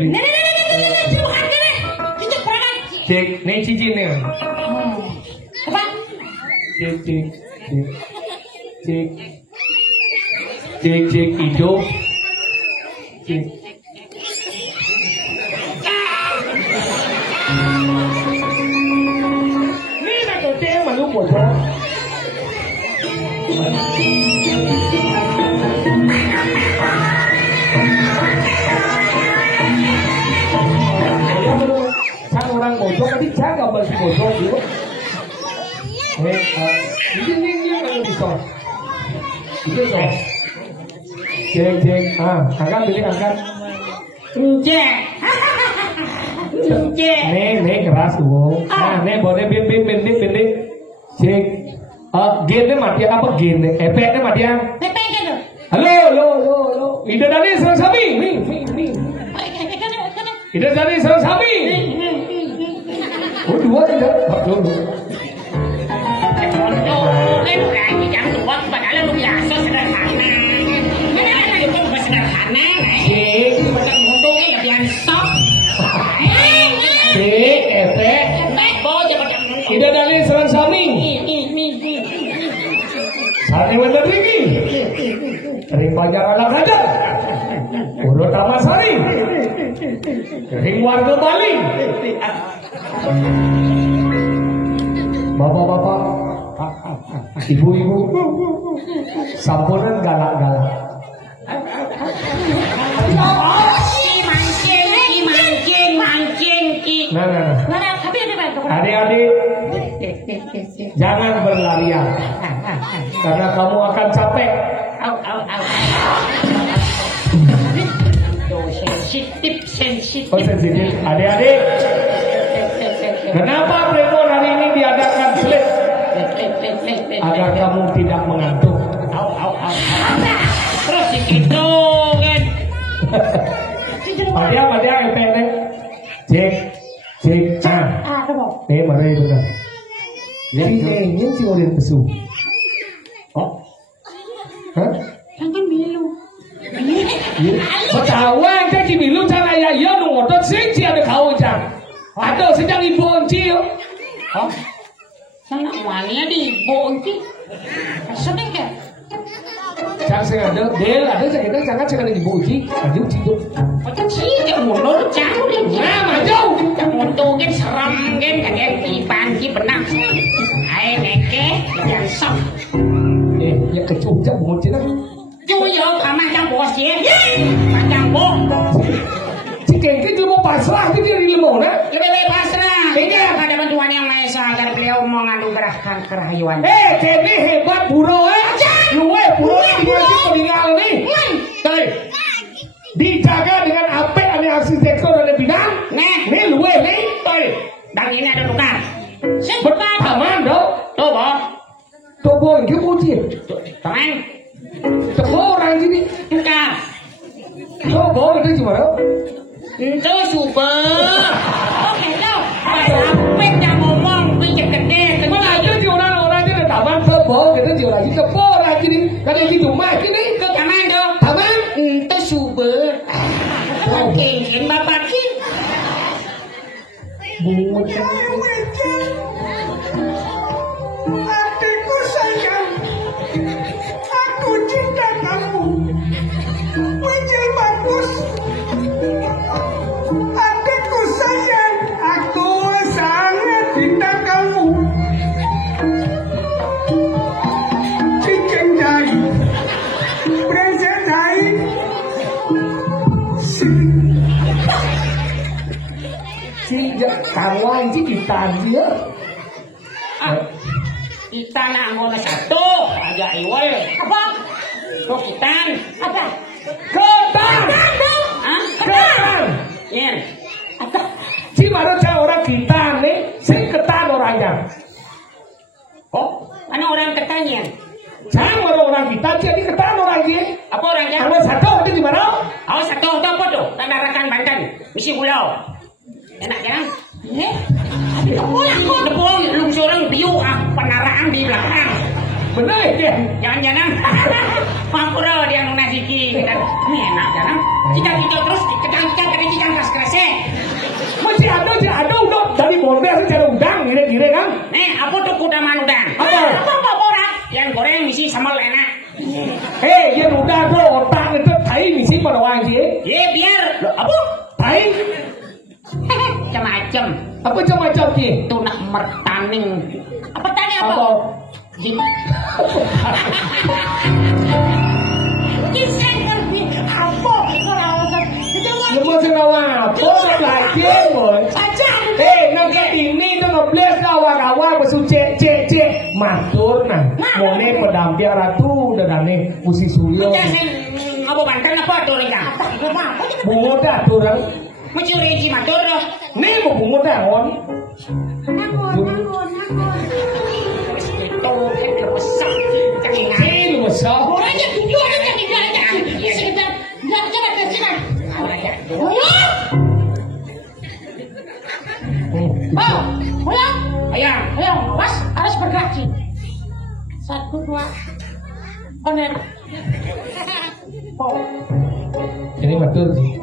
li. Nenek, bukan nenek. Cicak berangkat. Cek. Nih cincin nih. Apa? Cek hidup. Cek. Ini là cái tên mà lúc của tôi. Sang orang bocor tapi jaga balik bocor juga. Ini kalau bisa. Itu so. Cek. Angkat. Cek. Nih keras tuh. Nah, nih boleh bintik. Cek. Gennya mati apa gen? Efeknya mati yang. Pepe kan tu. Halo. Ida dari serang sapi. Nih. Ida dari serang sapi. Oh, dua tidak. Dua. Berani yang tua padahal lu biasa sederhana. Mana itu sederhana? Macam untungnya ya biasa. Efek. Ida dari serang sapi. Sari bener ini. Ring Banjar anak raja. Urut Tamasari. Ring warga Bali. Bapak-bapak, ibu-ibu, sampunan galak-galak. Mancing. Nah. Adik-adik, jangan berlarian, karena kamu akan capek. Sensitif. Oh, sensitif. Adik-adik, kenapa Premon hari ini diadakan slip? Agar kamu tidak mengantuk. Terus gitu kan. Dia efeknya. Cek. Mari benar. Jadi ini si orang pesu. Oh, Jangan milu. Betawa kan si milu cara ya ngotot sih ada kau jang. Ada sedang ibu onci. Sana uangnya di bonci. Sedang ke? Jangan sengaja, Del ada jangan sengaja ibu onci. Maju cium. Macam sih yang mundur jauh dia. Nah maju. Yang untungin serem kan kagak dipanci benang. Ayo neke yang sok. Ya kecujak bungut cina. Cuyo sama macam bos ya. Macam bos. Si kengke dia mau pasrah dia di lemona. Lebih pasrah. Iya. Pada bantuan yang Maha Esa agar beliau menganugerahkan kerahyuan. Kene hebat buro luwe buro iki peninggal nih. Teh. Dijaga dengan apik ane arsitektur ane bidang. Nih luwe nih. Teh. Dan ini ada tukar. Betul taman dong. Tuh, Boh. Tobo iki putih. Taman. Tobo orang gini. Tukar. Tobo itu gimana? Itu super. Oke, lo. Apik dah ngomong pinjam gede. Mana ada di orang-orang di taman tobo kita di orang itu tobo lagi nih. Kada di rumah gini. Ke taman dong. Taman Itu super. Oke, ini bapak ki. Adikku sayang, aku cinta kamu. Wajah bagus. Adikku sayang, aku sangat cinta kamu. Cincin jari, bracelet jari. Kawan ini kita dia. Kita nak ngono satu, agak iwal. Apa? Kok kita? Apa? Ketan. Hah? Ketan. Yen. Si baru saya orang kita nih, si ketan orangnya. Oh, mana orang ketanya? Saya orang kita jadi ketan orangnya. Apa orangnya? Kalau satu itu di mana? Oh, satu itu apa tuh? Tanah Rakan Banten, misi pulau. Enak kan? Nepung lungsuran biu penaraan di belakang. Benar ya? Jangan-jangan Pampura dia nuna diki. Ini enak kan? Kita terus kita keras-kerasnya. Masih ada udah dari model cara udang gire kan? Nih, apa tuh kudaman udang? Apa orang? Yang goreng misi sambal enak. Yang udang tuh otak itu tai misi pada wajib. Biar apa? Tai macam-macam. Apa macam-macam ki? Itu nak mertaning. Apa tadi apa? Apa? Kisah ngerti apa? Semua senawa apa lagi boy? Aja. Nangka ini tu ngebles awak-awak bersuci cek matur nah. Mone pedamping ratu dan ane musi suyo. Apa Banten apa tuh mereka? Bungo dah tu orang. Mencuri si matur loh. Ni mau bungo dah on. Itu kan besar. Ini besar. Orangnya tujuh aja tidak ada. Sekitar nggak ada tersinar. Ayo, pas harus bergerak sih. 1, 2, benar. Ini matur sih.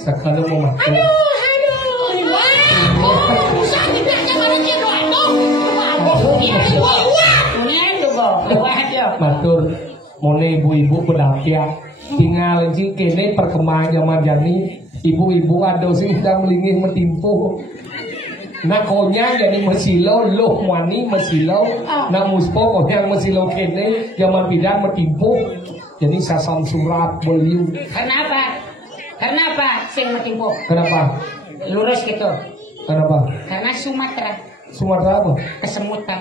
Sekali mau matur. Usah tidak jangan gitu. Matur, mone ibu-ibu pedamping. Tinggal ji kene perkembangan zaman jani ibu-ibu ada sih kita melingih metimpu. Nah konya jadi mesilo loh wani mesilo. Nah muspo konya mesilo kene zaman bidang metimpu. Jadi sasam surat beliau. Kenapa sing metimpu? Kenapa? Lurus gitu. Kenapa? Karena Sumatera Sumatera apa? kesemutan.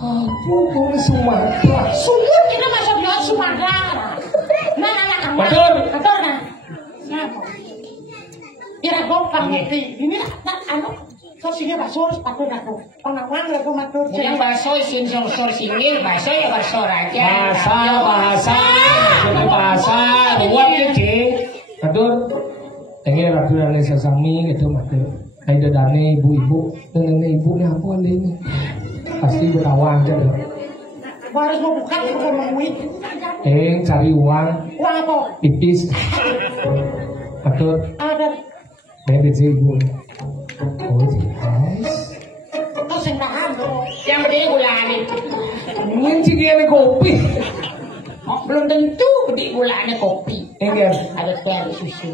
Bukan Sumatera. Sumut kita masuk di Sumatera. Betul. Betul kan? Kenapa? Kira gampang ngerti. Ini anu sosinya bakso harus pakai aku. Pengawang aku matur. Yang bakso isin sor sini, bakso ya bakso raja. Bahasa buat kecil. Betul. Tengah raturan sesami gitu matur. Ada dane ibu-ibu, nenek ibu ni apa ini? Pasti berawang aja deh. Harus mau buka bukan mau duit. Cari uang. Uang apa? Pipis. Betul. Ada. Bebek sih ibu. Oh jelas. Kau sendahan dong. Yang berdiri gulani. Ngunci dia nih kopi. Oh, belum tentu berdiri gulani kopi. Enggak. Ada teh, ada susu.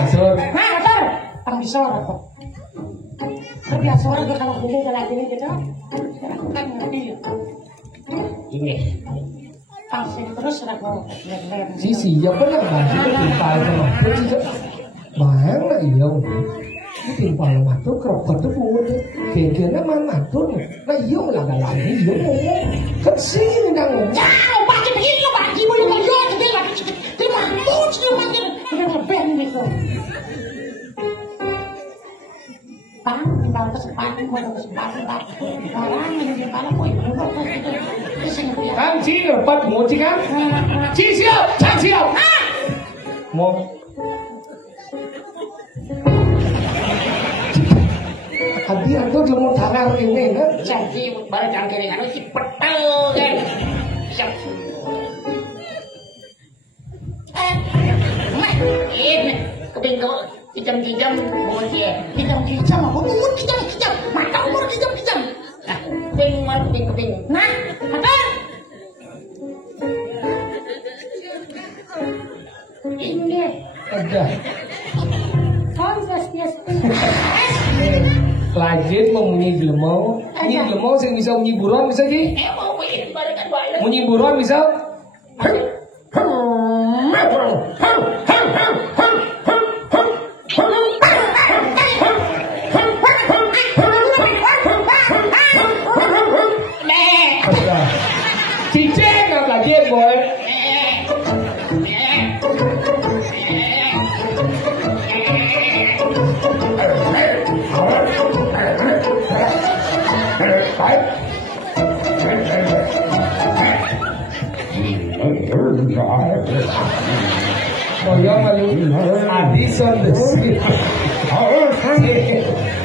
Betul. Nah, betul. Orang bisa orang kok. Terbiasa orang kalau beli jalan ini gitu. Kan ngerti. Ini. Pasti terus aku lihat-lihat. Sisi ya benar lah. Kita tinggal sama. Bahaya iya. timpal mantu keropat tuh buat kira-kira mana mantu nah iya malah lagi iya ngomong kan sini nang ngomong Ciao, pagi begini lo pagi mau lo yo jadi lagi terima kasih lo pagi udah ngeband gitu. Bang, timbal kesempatan mau kesempatan orang yang timbal kok ibu lo kan gitu. Kesini ya. kan si keropat mau sih kan si siap cak siap mau hati aku belum mau tangan ini kan Jadi baru jangkiri anu si petel kan. Siap. Ini kebinggo kijam-kijam mau dia. Kijam aku mau kijam mata umur kijam. Kebing. Nah, apa? Ini ada oh yes. lanjut mau bunyi glemau sing bisa bunyi buron bisa ki Mau baru kan bae. bunyi buron bisa cicing nggak belajar boy Koyo malu Addison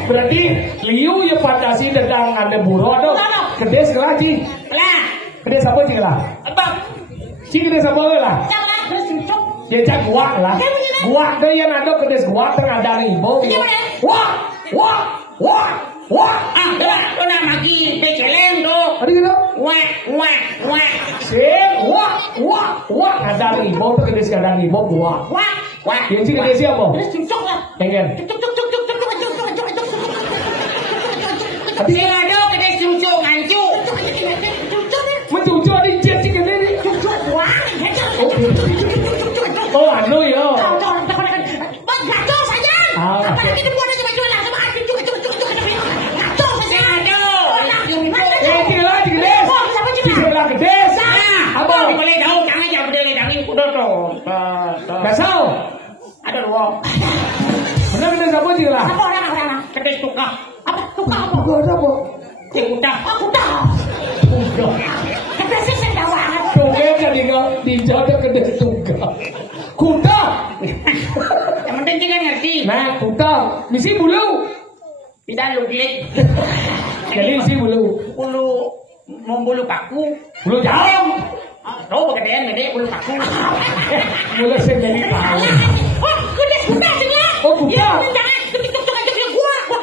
berarti liu ya patasi dedang ada buron kedes lagi lah, kedes apa sih lah abang, si kedes apa lah jangan terus cocok. dia cak guak lah guak deh yang ada kedes guak tengah ibu wah Lo nama ki peceleng do. ada gitu Wah. sih wah ada ibu tuh kedes kadang ibu guak Wah. yang si kedes siapa Terus cocok lah. pengen Cocok. Sing ado kene cucu ngancu. mencucu di jet si kedes ini oh anu yo Sing ado. cila di kedes si sebelah kedes apa Boleh tahu tangan ya boleh tahu kudu to. kasau Ada ruang. bener kedes apa cila Kedes tukah. gua ada apa Kuda. Tunggu jadi nggak dijodoh kedes tunggal kuda Yang penting kita ngerti. nah kuda misi bulu Tidak lu gilek. jadi misi bulu Bulu mau bulu kaku. bulu jam Tahu kegedean gede bulu kaku. bulu sendiri tahu oh kuda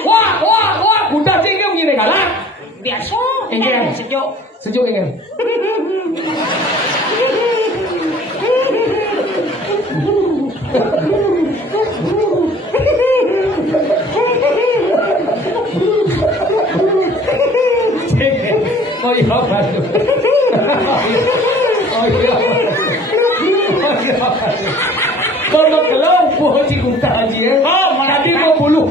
wah kuda sih nggak begini kalah Biasa. Ingin. sejuk ingin oh iya baru kalau kelompok si kuda aja tadi mau bulu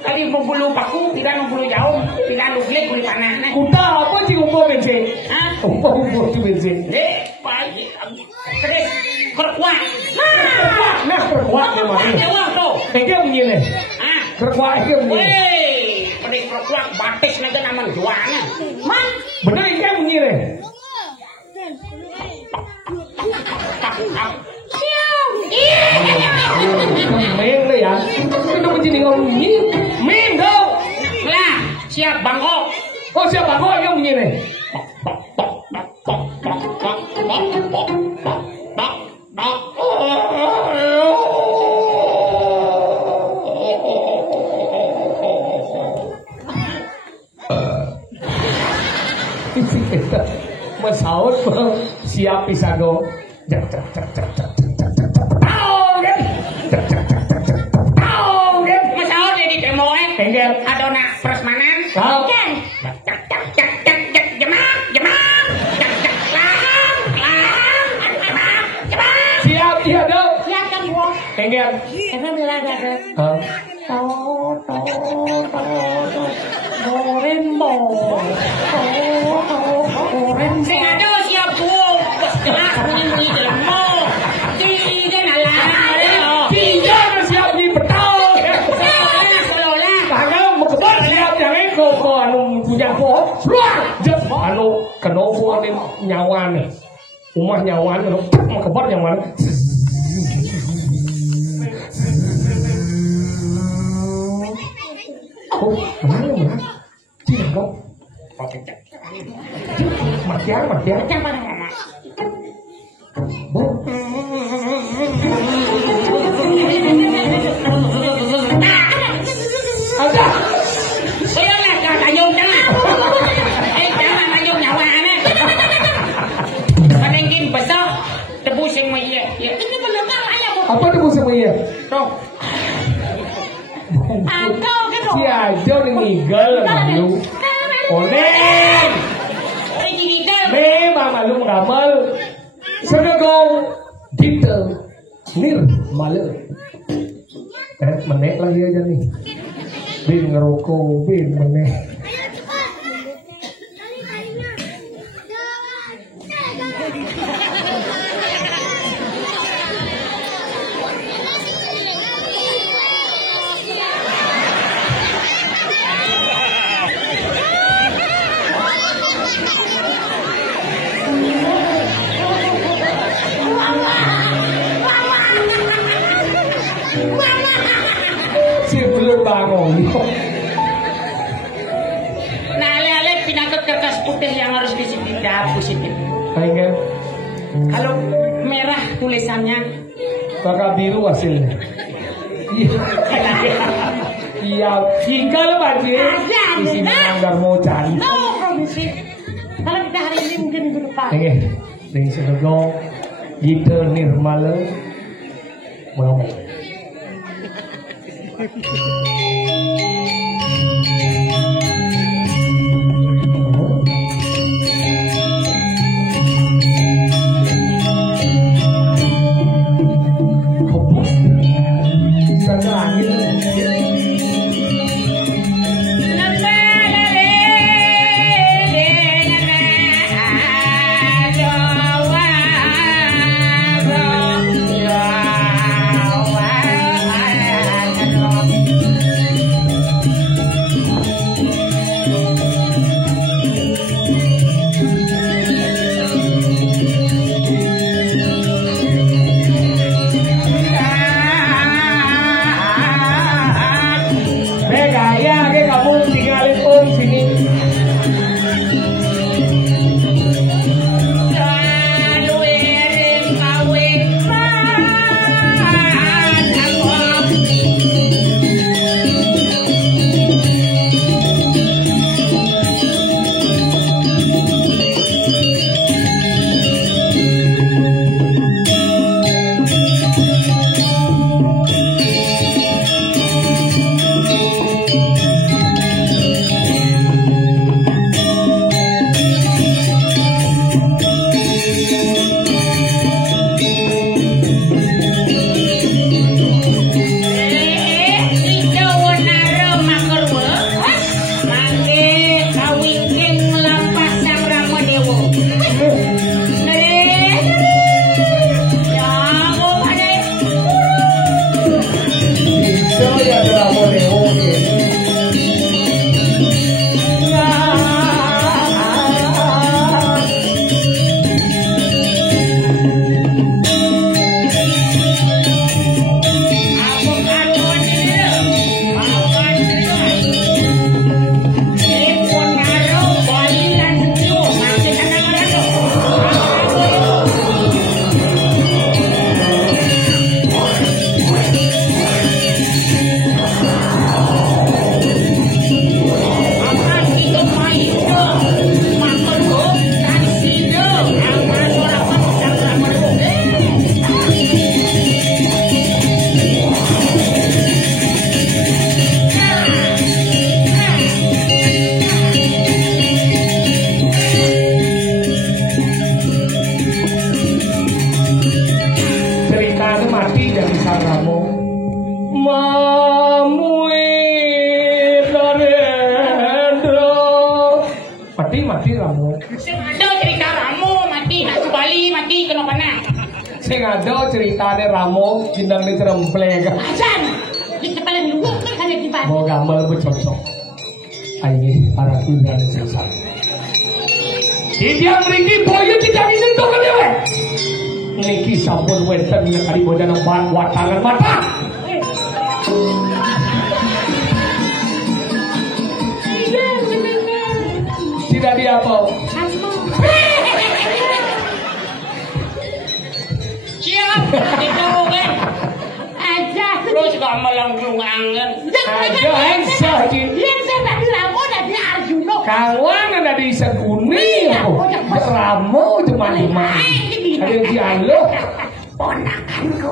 Tadi mau bulu paku, tidak mau bulu jauh, tidak lu gilek bulu panah. kuda apa sih umpo bensin Hah? umpo si bensin Pagi. Kedes. Kerkuat. nah perkuat memang Jawab tuh. ini begini Ah. perkuat ini begini Weh, pedes kerkuat batis naga nama juangnya. bener ini begini main deh ya itu begini ngomong ini main dong Lah, siap bangko. oh siapa kok yang begini Masaut siap pisago. Masalah jadi demo Engel. adona prasmanan. Kau. Siap iya dong. Engel. Emang bilang ada. Hah? Tahu Sing ada siap tuh, jelas bunyi jelmo. Tidak nalar. Tidak siap di betul. Selolah. Karena mekebal siap jangan kok anu punya pohon. Luar. Jep anu kenopo nih nyawan. Umah nyawan anu mekebal nyawan. Oh, mana? Tidak dong. Matiar. Yang mana mama? Bu. Ada. Saya lah tanyong jangan. Jangan tanyong nyawa aneh. Panengkin besar tebus yang iya. Ini belum ayah bu. Apa tuh sama iya? Tuh. Atau kan Si Ajo ninggal malu. Oneng. Memang malu mengamal. Sedegong dite nir malu. Menek lagi aja nih. Bin ngerokok, bin menek. Si belum bangun. Nah, lele pinakot kertas putih yang harus disipin dihapus itu. Pengen Kalau merah tulisannya, maka biru hasilnya. Iya, tinggal baca. Isi melanggar mau cari. no promosi. Kalau kita hari ini mungkin minggu depan. Oke, dengan sedegong dite nir malu. Mau. mati ramu. Sing ada cerita ramu mati nak Bali mati kenapa nak? Sing ada ceritane ramu kindang ceremplek. Ajan. Di kepala luwak kan ada di bawah. Mau gambar bercocok. Ayo para tunda sesat. Dia mriki boyo tidak disentuh kan dewe. Niki sampun wenten kali bodan watangan mata. Tidak dia apa? Siap, itu kan. Aja. Terus gak melengkung angen. Aja hensah Yang saya tadi Ramo dari Arjuno. kawan ada di Seguni Ramo teman-teman ada di Alo Ponakanku.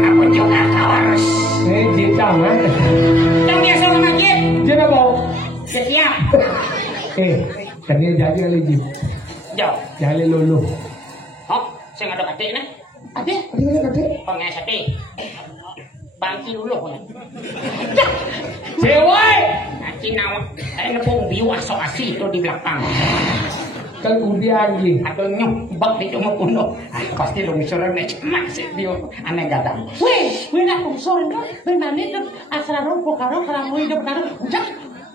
Aku juga kau harus. dia sama Yang biasa menakit. dia nak mau Setiap. ternyata jadi lagi Jauh. jadi lulu Oh, saya ada katik nah. Ada. Pengen sate. Bangki dulu kan. cewek Cina, nepung biu asok asih itu di belakang. kemudian lagi Atau nyumbak di rumah kuno. Pasti lu misalnya nih cemas sih dia aneh gadang. Weh nak usul kan. Benani tu asal rompo karo kalau hidup karo. Udah.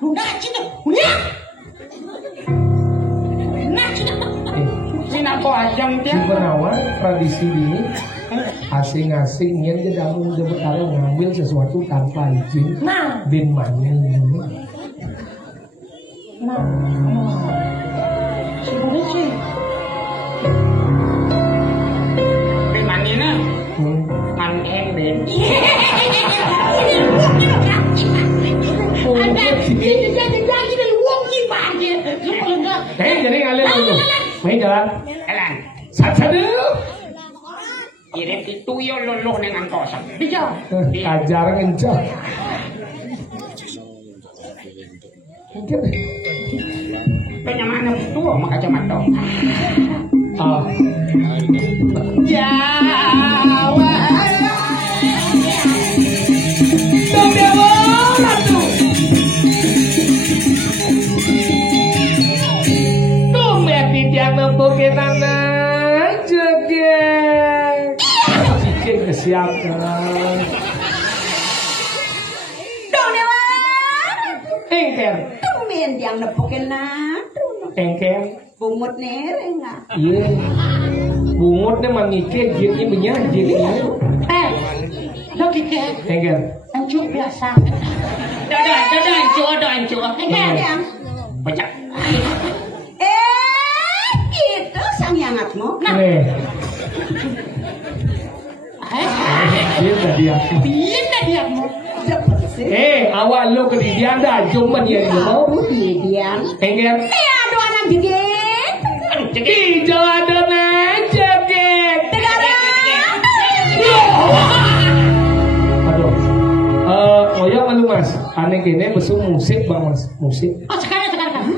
Udah cina. Udah. Nah cina. Cina kok ajang dia. Benawan tradisi ini asing-asing yang tidak mau berkara mengambil sesuatu tanpa izin Nah. bin manin Nah. Sebenarnya sih. Di mana ni? Man eng ben. Ada jadi dari uang gimana? Enggak. jadi ngalir dulu main jalan Elan. satu Kirim itu yo loloh dengan kosong. Bijak. kajar ngencok Penyamaan itu mak kacamata. Jawa. yang nempuk kita joget cikir kesiapkan Dong dewa. engker Tumben yang nepokin engker bungut nereng ah. iya bungutnya manike jadi banyak jadi Lo kike. engker Anjuk biasa. Ancu. Yang. Bacak. Gitu sang yangatmu. Nah. Dia tadi aku. Iya diamu. Awal lo ke dia dah cuma dia mau. Diam. Engker. Aduh anak jegit. Hijau adonan joget. Aduh. Ngoyo malu mas. Aneh gini besuk musik bang mas. Musik. Oh sekarang.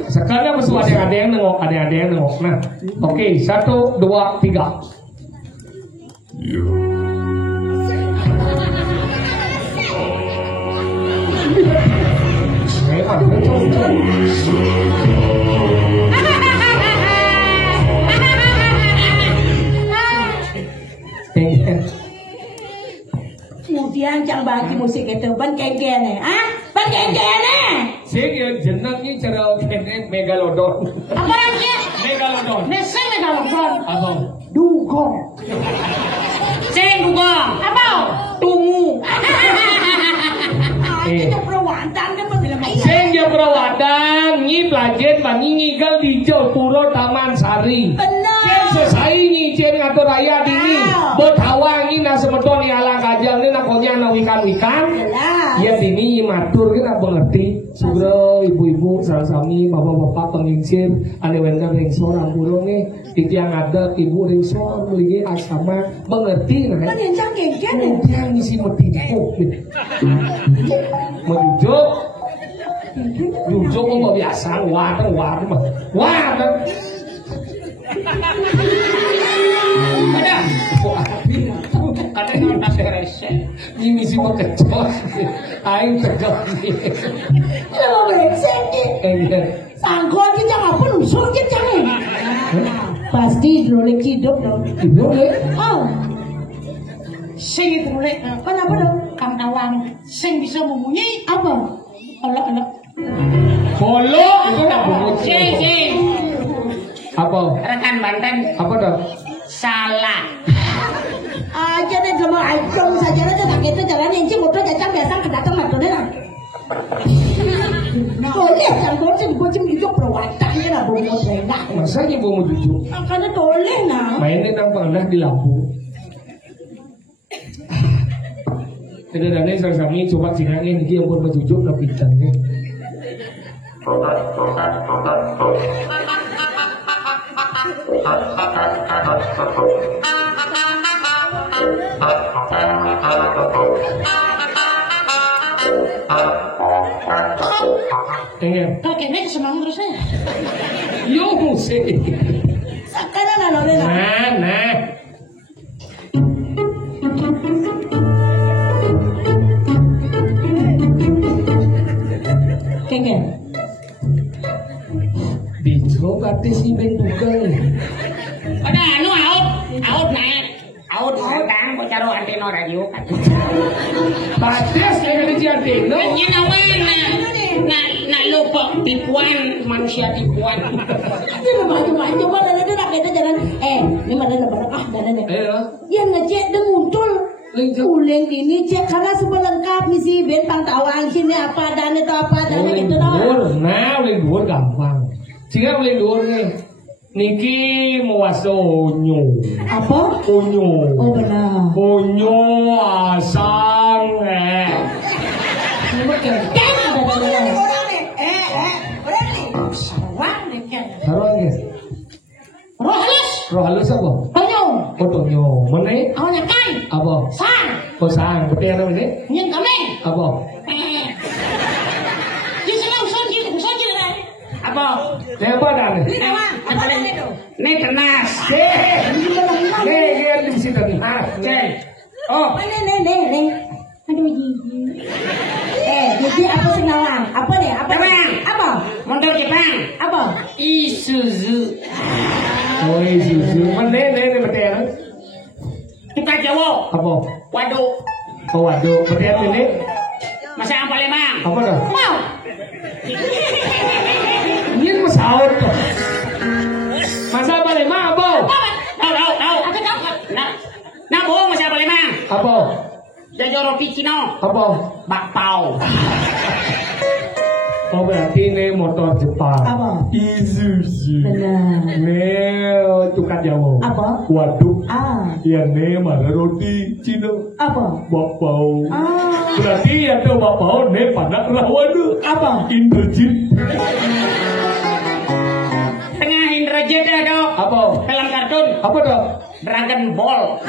Sekarang besuk ada yang nengok, ada yang nengok. Nah, oke, 1, 2, 3. Memang betul. Kemudian jangan bagi musik itu ban kengkene, ban kengkene. Sing yo jenengnya cara kene megalodon. Apa namanya? Megalodon. Nese megalodon. Apa? Dugong. Sing dugong. Apa? Tungu. Itu perawatan kan berbeda. Sing yo perawatan nyi plajen bani nyigal di Jepuro Taman Sari. Benar. Jen selesai nyi jen ngatur raya dini. Betawangi na semedon ni alang kajal ni nakonya na wikan-wikan. Jelas. Ya dini matur kita mengerti. Sugro ibu-ibu sami bapak-bapak pengincir ane wenda ringsor ampuro nih titiang ada ibu ringsor beli asama mengerti nah. Kan yang canggih kan? Yang ngisi metipu. Menjujuk. Jujuk kok biasa wadah mah. Wadah. Ada. Kadang ada serese. Ini misi mau kecot. Aing tegak. Kalau berengsek Iya. Sangkol ki jangan apa nusuk ki jangan. Pasti drolek hidup dong. Drolek? Oh. Sing drolek. Kenapa dong? Kang Awang sing bisa memunyi apa? Olok-olok. Bolo itu enggak bunyi. Sing. Apa? Rekan Banten. Apa dong? Salah. Aja deh sama ancong saja aja tak kita jalan yang cing motor jajang biasa kedatang matone lah. Boleh kan kau sih bocim juga perwataknya lah bawa motor. Masa dia bawa jujur? Karena boleh nah. Mainnya nampak dah di lampu. Tidak ada nih sama coba cingangin dia yang buat berjujuk tapi cantik. Kau kena kesemang terusnya. Yo musik. Sekarang lah lore lah. Nah. Kengken. Dicoba si bentuknya. Ada anu out naik. Out kan bocaro antena radio kan. Bates kayak di antena. Nya nawan na lupa tipuan manusia tipuan. Ini mah coba ada nak kita jalan. Ini mana ada berkah jalan ya. Yang ngecek dan muncul. Uleng ini cek karena semua lengkap misi ben pantauan sini apa dan itu apa dan itu doang. Nah, uleng dua gampang. Jika uleng dua nih, niki muaso onyo. Apa? Onyo. Oh benar. Onyo asang Semua kenteng ada dalam. Orang nih. Sarwang nih kan. Sarwang ya. Roh halus. Roh halus apa? Tonyo. Oh tonyo. Mana? Awalnya kan. Apa? Sang. Oh sang. Betul apa ini? Nyen kami. Apa? Apa? Ini apa dah ni? Ini tenas. Ni di sini tenas. Oh. Nih. Aduh gigi. Gigi apa sih nawang? Apa nih? Apa? Jepang. Apa? Motor Jepang. Apa? Isuzu. Oh Isuzu. Mana ni betul? Tukar Jawa. Apa? Waduk. Oh waduk. Betul ini? Masa yang Palembang. Apa dah? Mau. Ini masalah tu. Masa Palembang apa? Tahu. Nak bohong masa Palembang. Apa? Jajan roti Cina. Apa? Bakpao. Oh berarti ini motor Jepang. Apa? Isuzu. Benar. Ini tukar Jawa. Apa? Waduk. Yang ni mana roti Cina. Apa? Bakpao. Berarti yang tu bakpao ni panak lawan tu. Apa? Inderjit. Tengah Indrajit dah dok. Apa? Film kartun. Apa dah? Dragon Ball.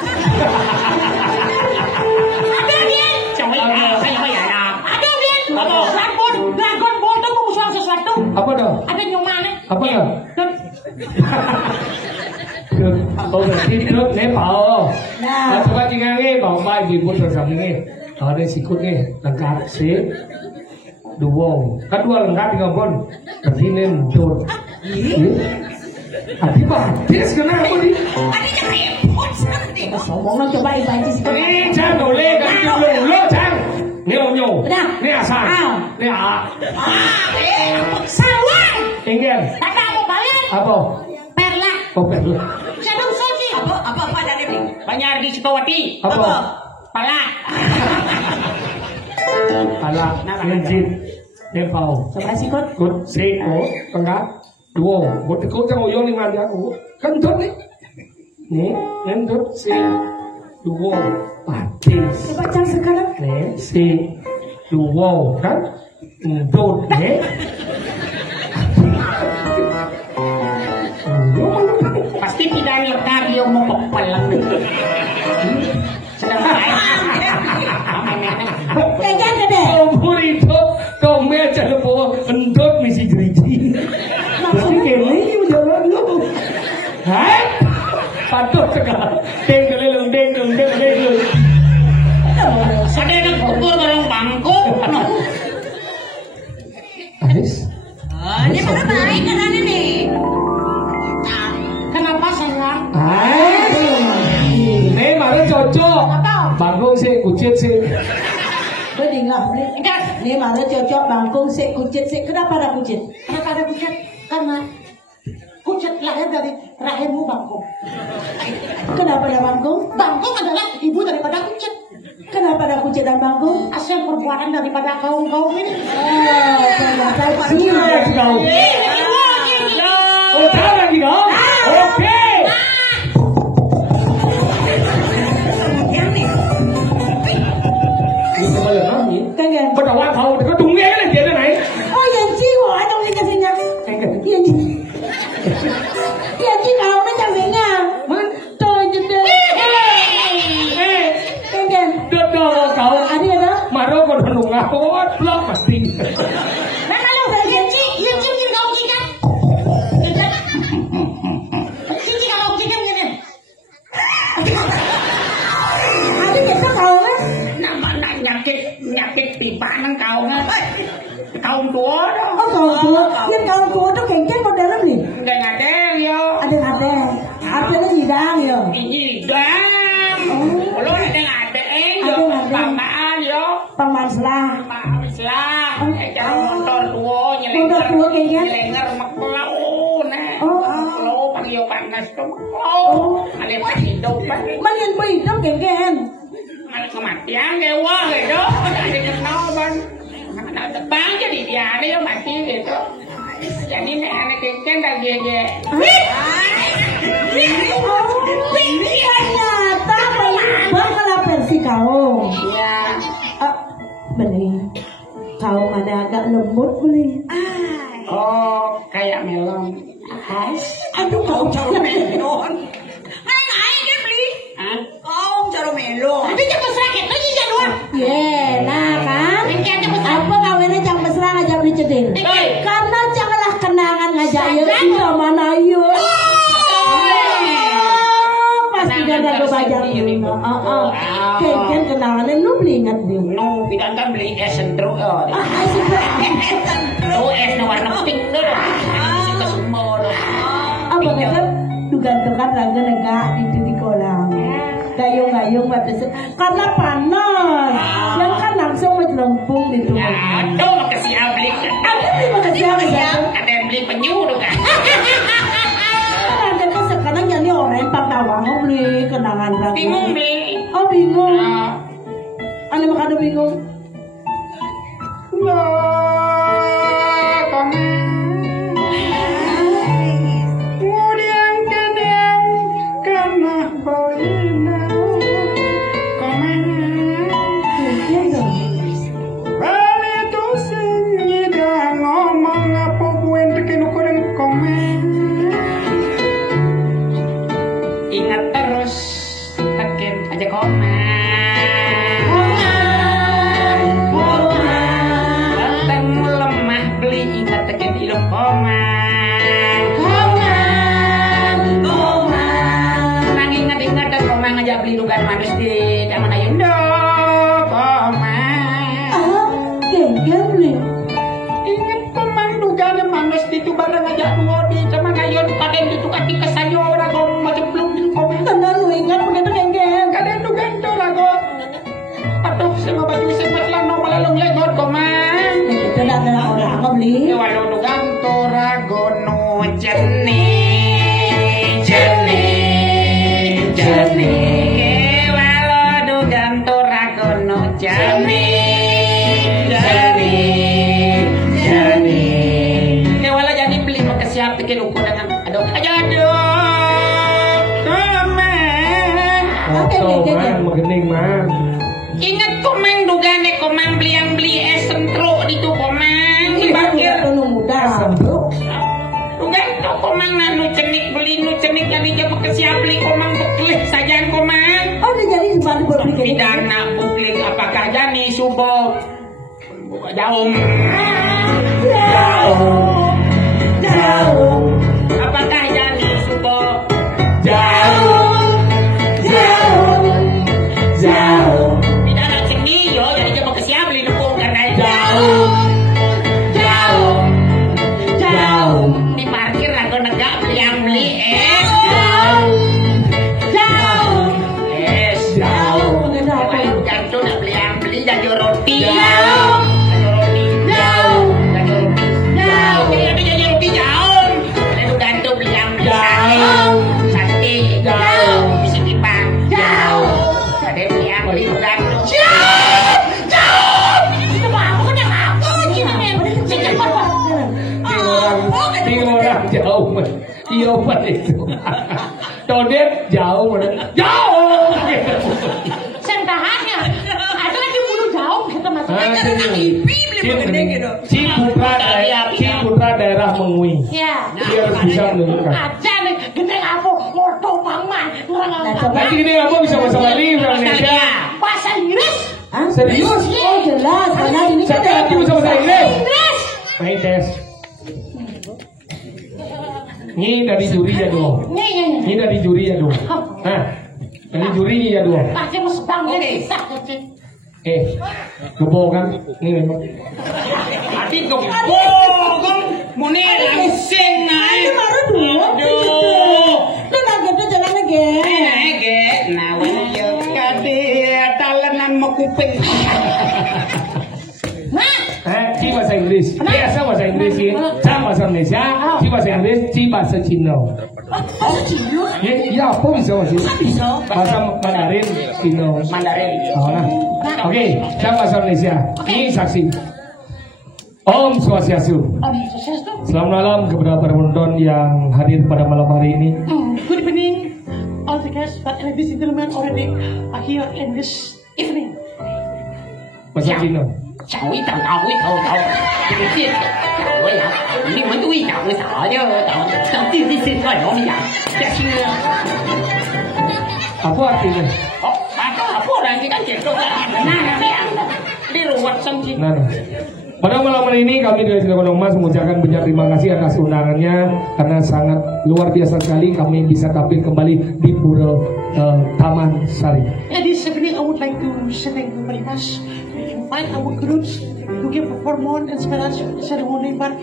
Ada dia. Saya ada. Ada dia. Dragon Ball tu mengusul sesuatu. Apa dah? Ada nyuman. Apa dah? Oh berarti itu ni bau. Nah. Coba tinggal ni bau baik di bawah sama ni. Ada sikut ni lengkap si. Dua. Kan dua lengkap dengan bon. Berarti ni muncul. Adi batis kenapa ni? Sombong lah coba ibadah sikit. Ni jangan boleh kan dulu jangan. Ni onyo. Ni asal. Ni Sawang. Ingin. Tak mau balik. Apa? Perla. Oh perlu. Jangan soji. Apa ada ni? Banyak di Sukawati. Apa? Pala. Alah. Injit. Ni bau. Coba sikut. Kut seko tengah dua. Buat kau jangan oyong lima dia aku. Kentut ni. Ni kentut si dua batis. Coba cang sekarang. Ni si dua kan. Kentut ni. Pasti tidak nyerta dia mau kepelang. Sedang baik. Jangan gede. Umur itu kau macam lepas kentut mesti gerigi. Tapi kini jalan dulu. Hai? Patut sekarang. Deng. Ada yang kukur barang bangku. Aris. Ini pada baik kan ini. Kenapa sayang? Ini malah cocok. Bangkong sih, kucit sih. Bedinglah, ini malah cocok bangkong sih, kucit sih. Kenapa ada kucit? Kenapa ada kucit? Karena kucit lahir dari rahimmu bangkong. Kenapa ada bangkong? Bangkong adalah ibu daripada kucit. Kenapa ada kucit dan bangkong? Asal perbuatan daripada kaum-kaum ini. Oh, ternyata Sudah kau. Oh, tahu lagi kau? Oke. Ini malah nami. Kangen. Pada waktu kau dekat tunggu ya dia tu naik. Oh, yang jiwa ada yang kasihnya. Yang jiwa. Yang jiwa ada kasihnya. Tuh jadi. Kangen. Dodol kau. Ada ada. Maro kau dah nunggu kau blok pasti. Mana lu yang jiwa kau jiwa. Cici kalau cici gini. Ada kita kau kan? Nama nyakit pipa nang kau nang. Kaum tua dah. Oh kau tua. Yang kau tua tu kengkeng modern ni. Enggak ada yo. Ada. Apa ni hidang yo? Hidang. Kalau ada yo. Pamaan yo. Paman selah. Islam. Kalau motor tua Motor tua kengkeng. nyelenger maklau nah. Oh. Maklau panggil panas tu maklau. Ada pas hidup pas. Manyan pa ito kengkeng. Ada kematian dewa gitu. Ada kenal ban. Anak depan jadi dia ada yang mati gitu. Jadi nih anak kengkeng dah gege. Ternyata bangkala versi kau. Iya. Benih. Kau ada agak lembut boleh. Oh, kayak melon. Aduh kau Cara melon. Ay, dia beli. Hah? Kau cara melon. Tapi jangan sakit lagi jangan. Nah kan? Kengkeng jangan sakit. Apa kawinnya jam mesra ngajak beli cedil? Karena janganlah kenangan ngajak ya iya mana iya. Pasti kan ada bajak ini. Kengkeng kenangannya lu beli ingat dia. No, tidak kan beli es sentro. Oh, es warna pink tu. Suka semua tu. Apa kata dugaan-dugaan raga negak itu di kolam. Gayung-gayung batas. Karena panas. Yang kan langsung melempung di tubuh. Ya, tu makasih beli. Ada terima kasih ya. Ada yang beli penyu tu kan. Ada kan sekarang jadi orang Pakawang beli kenangan raga. Bingung beli. Oh bingung. Anda makanya bingung. Ingat terus tekin aja komen. Ketemu lemah beli ingat tekin ilmu komen. Nang ingat dan komen aja beli dugaan manis di zaman ayundo komen. Gengger beli. Ingat komen dugaan manis di tu barang aja dua di zaman ayun kaden itu kaki kesanyo orang kau macam belum di komen. Tanda lu ingat begitu gengger. Kaden dugaan tu lagu. Aduh, sama baju sempat lah normal lalu legot komen. Itu ada orang beli. Walau dugaan tu ragu no jenih. Walau dugaan tu ragu no jenih. Walau jadi beli pakai siapa bikin ukur dengan aduh komen. Mengening man. Ingat komen dugane komen beli es sentro di tu komen di bakir. Muda. Dugan tu komen nu cenik beli nu cenik jadi dia pakai siap beli komen buklik saja komen. Oh dia jadi baru berpikir. Pidana buklik apakah jani subo jaum. Jauh. Apakah jani subo Jauh. pidana cenik yo jadi dia pakai siap beli dukung karena Jauh. Di orang jauh. Iya Pak itu. Todet jauh bener. Jauh. Sen tahannya. Ada lagi bulu jauh kita masuk. Si putra daerah Mengui. Ya. Dia harus bisa menunjukkan. Aja nih gendeng apa moto pangman. Nanti gini apa bisa bahasa Bali, bahasa Indonesia. Bahasa Inggris. Serius? Oh jelas. Karena ini kan Sekarang bisa bahasa Inggris. Inggris. Main tes. Ini dari juri ya dong. Ini dari juri ya dong. Nah, dari juri ya dong. Pakai mesbang deh. Gebo kan? Ini memang. Ati gebo kan mune langsing nae. Aduh. Lu nggak jalan lagi. Ge, nah wene yo kade talenan mau kuping. Ci bahasa Inggris. Biasa bahasa Inggris sih. Cang bahasa Indonesia. Ci bahasa Inggris. Ci bahasa Cina. Bahasa Cina? Ya apa bisa masih? Bahasa Mandarin Cina. Mandarin. Oh, nah. Oke, Cang bahasa Indonesia. Ini saksi. Om Swastiastu. Selamat malam kepada para penonton yang hadir pada malam hari ini. Good evening, all the guests, but ladies and gentlemen already are here in this evening. Bahasa Cina. 找一等到一头头，这个这我呀，你们都一讲为啥呀？等这算什么呀？这是 Apa artinya? oh apa orang ini kan gitu kan? Nah di luar sempit. Nah. Pada malam hari ini kami dari Sidoarjo Mas mengucapkan banyak terima kasih atas undangannya karena sangat luar biasa sekali kami bisa tampil kembali di Pura Taman Sari. This evening I would like to say thank you very much. Invite our groups to give performance and special ceremony, but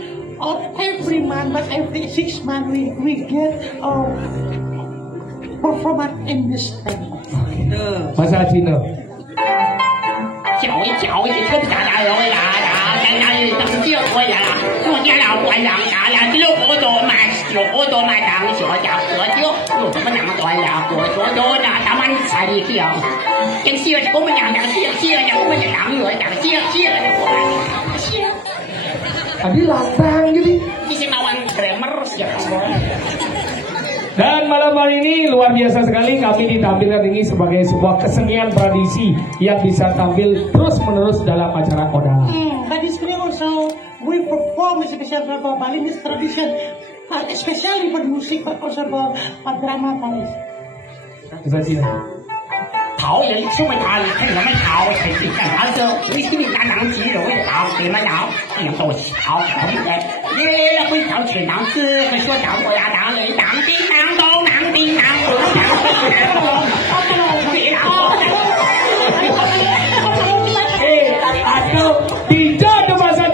every month, but every 6 months we get performance in this time. Bahasa Cina. 搅一搅，一个炸炸油呀呀，等这我呀，我家老官长呀呀，六个多买当小家喝酒，有什么那么多呀？喝那他们才一条，跟西我们讲西呀，我们讲我讲西， Tadi lantang jadi. Isi mawang grammar siapa? Dan malam hari ini luar biasa sekali kami ditampilkan ini sebagai sebuah kesenian tradisi yang bisa tampil terus menerus dalam acara Oda. But this evening also we perform a special Balinese tradition, especially for music, but also for drama Bali. Bahasa Cina. 陶人出门他看什么陶，谁去看他说，你心里难能几有味陶，什么陶，你都陶红的，耶会陶全当吃，会说陶我呀当人当叮当咚当叮当咚Tidak bahasa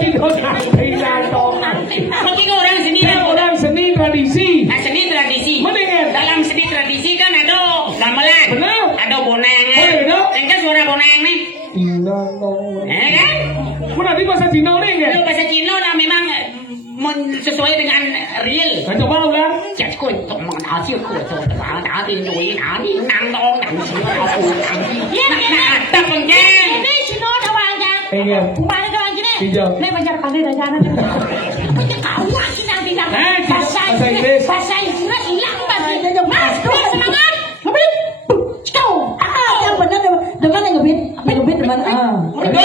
Cina orang seni tradisi. Nah, seni tradisi. Mendingan. Dalam seni tradisi kan ada gamelan. Benar. Ada bonang. Dengar suara bonang nih. Kan? Mana di bahasa Cina nih kan? Itu bahasa Cina lah memang sesuai dengan real. Kan coba ulang. Jadi kau untuk mengenal siapa tu, orang dah tinjui, nanti nang dong, nang siapa aku, nah, tak penting. Ini Cina ada wajah. Iya. Kemana ke lagi nih? Hijau. Ini banyak kali dah jalan. Kau lagi nanti dah. Bahasa Inggris hilang bahasa. Mas, semangat. Ngebit. Ciao. Yang benar dengan yang ngebit. Ngebit dengan Aduh.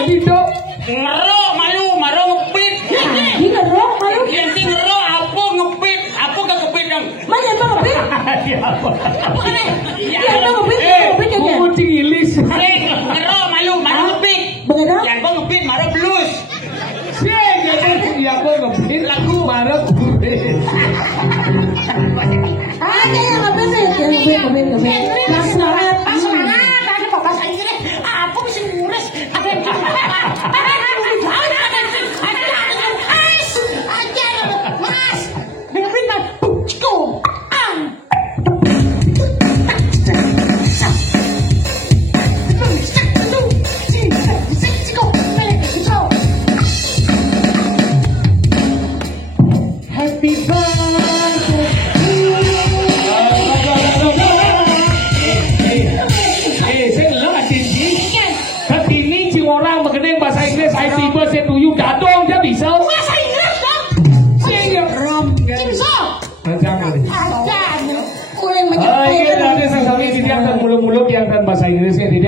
Tidak. Ngero malu ngebit. Ini ngero malu. Yang si ngero apa ngebit? Apa ke ngebit dong? Mana yang ngebit? Apa? Apa kan? Ya, Ngebit aja. Kucing ilis. ngero malu ngebit. Benar? Yang kau ngebit marah blues. Ya aku ngebit lagu marah ngebit. Ada yang ngebit. Mas semangat. Ada bahasa Inggris. Apa bisa ngurus? Ada yang Mas, dengerin mas. Go. Happy birthday to you.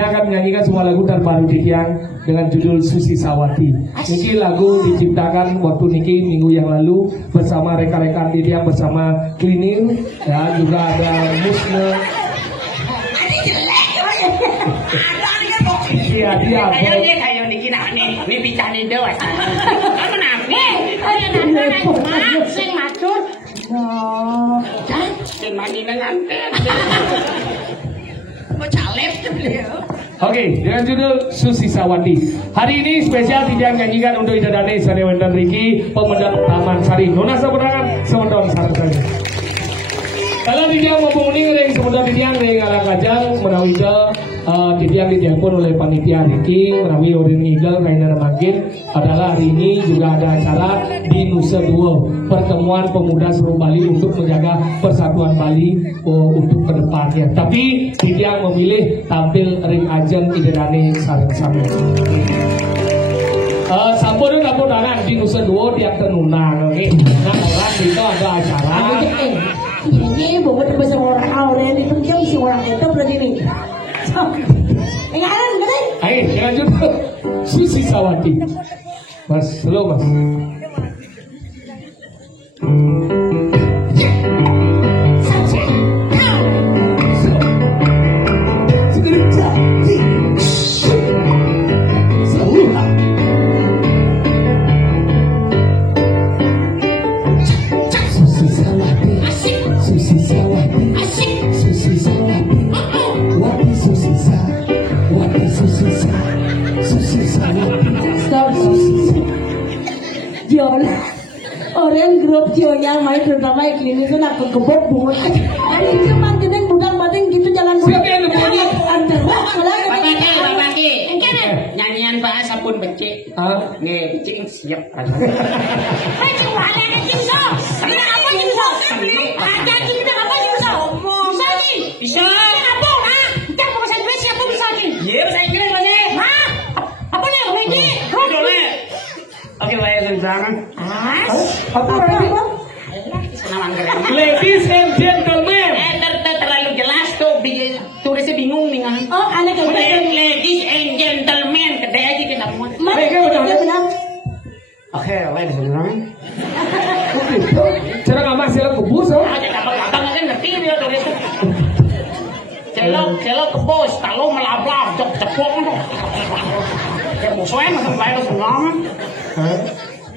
dia akan menyanyikan semua lagu terbaru Didiang dengan judul Susi Sawati. Ini lagu diciptakan waktu niki minggu yang lalu bersama rekan-rekan Didiang, bersama Cleaning, ya, juga ada Musne. Iya, dia. Kayak niki nak ni bicara ni dewas. Apa nak? Sing matur. Sing mani dengan Oke, dengan judul Susi Sawati. Hari ini spesial Didiang nyanyikan untuk Idadane Sanewendan Riki, Pemedap Taman Sari. Nona saberangan semedon sari. Kalau Didiang mau menguning yang sebentar Didiang dengan anak kajang menawi ke Didiang pun oleh panitia Riki menawi Odin Eagle Rainer Makin adalah hari ini juga ada acara di Nusa Dua, pertemuan pemuda seluruh Bali untuk menjaga persatuan Bali untuk kedepannya. Tapi Didiang memilih tampil ring ajeng Idadane Sareng-Sareng. Sampun dapur tangan di Nusa Dua tiap tenunang, oke. Nah orang itu ada acara. Ini bukan bahasa orang ini penjam si orang itu berarti ini. Ingat kan? Ayo, jangan judul Susi Sawati. Mas, slow mas. Orang grup Jonya main terutama ini itu nak kebok bunga. Ini cuma jeneng budang bating gitu jalan budang. Babaki. Nyanyian bahasa pun becik. Nih, becik siap. Becik mana becik so? Ini apa becik so? Ada kita apa becik so? Bisa ni? Bisa. Apa? Kita mau bahasa Inggris siapa bisa ni? Ya, bahasa Inggris lagi. Apa ni? Ini. Oke, baik jangan. Apa lagi bang? Senang keren. Ladies and gentlemen. Terlalu jelas tuh, tulisnya bingung nih kan. Oh, anak yang ladies and gentlemen, kedai aja kita mau. Benar. Oke, ladies and gentlemen. Cara nggak masih kebus oh? Ada abang kan ngerti dia tulisnya. Celok kebos, kalau melabrak, cepok. Ya musuhnya masih bayar semua.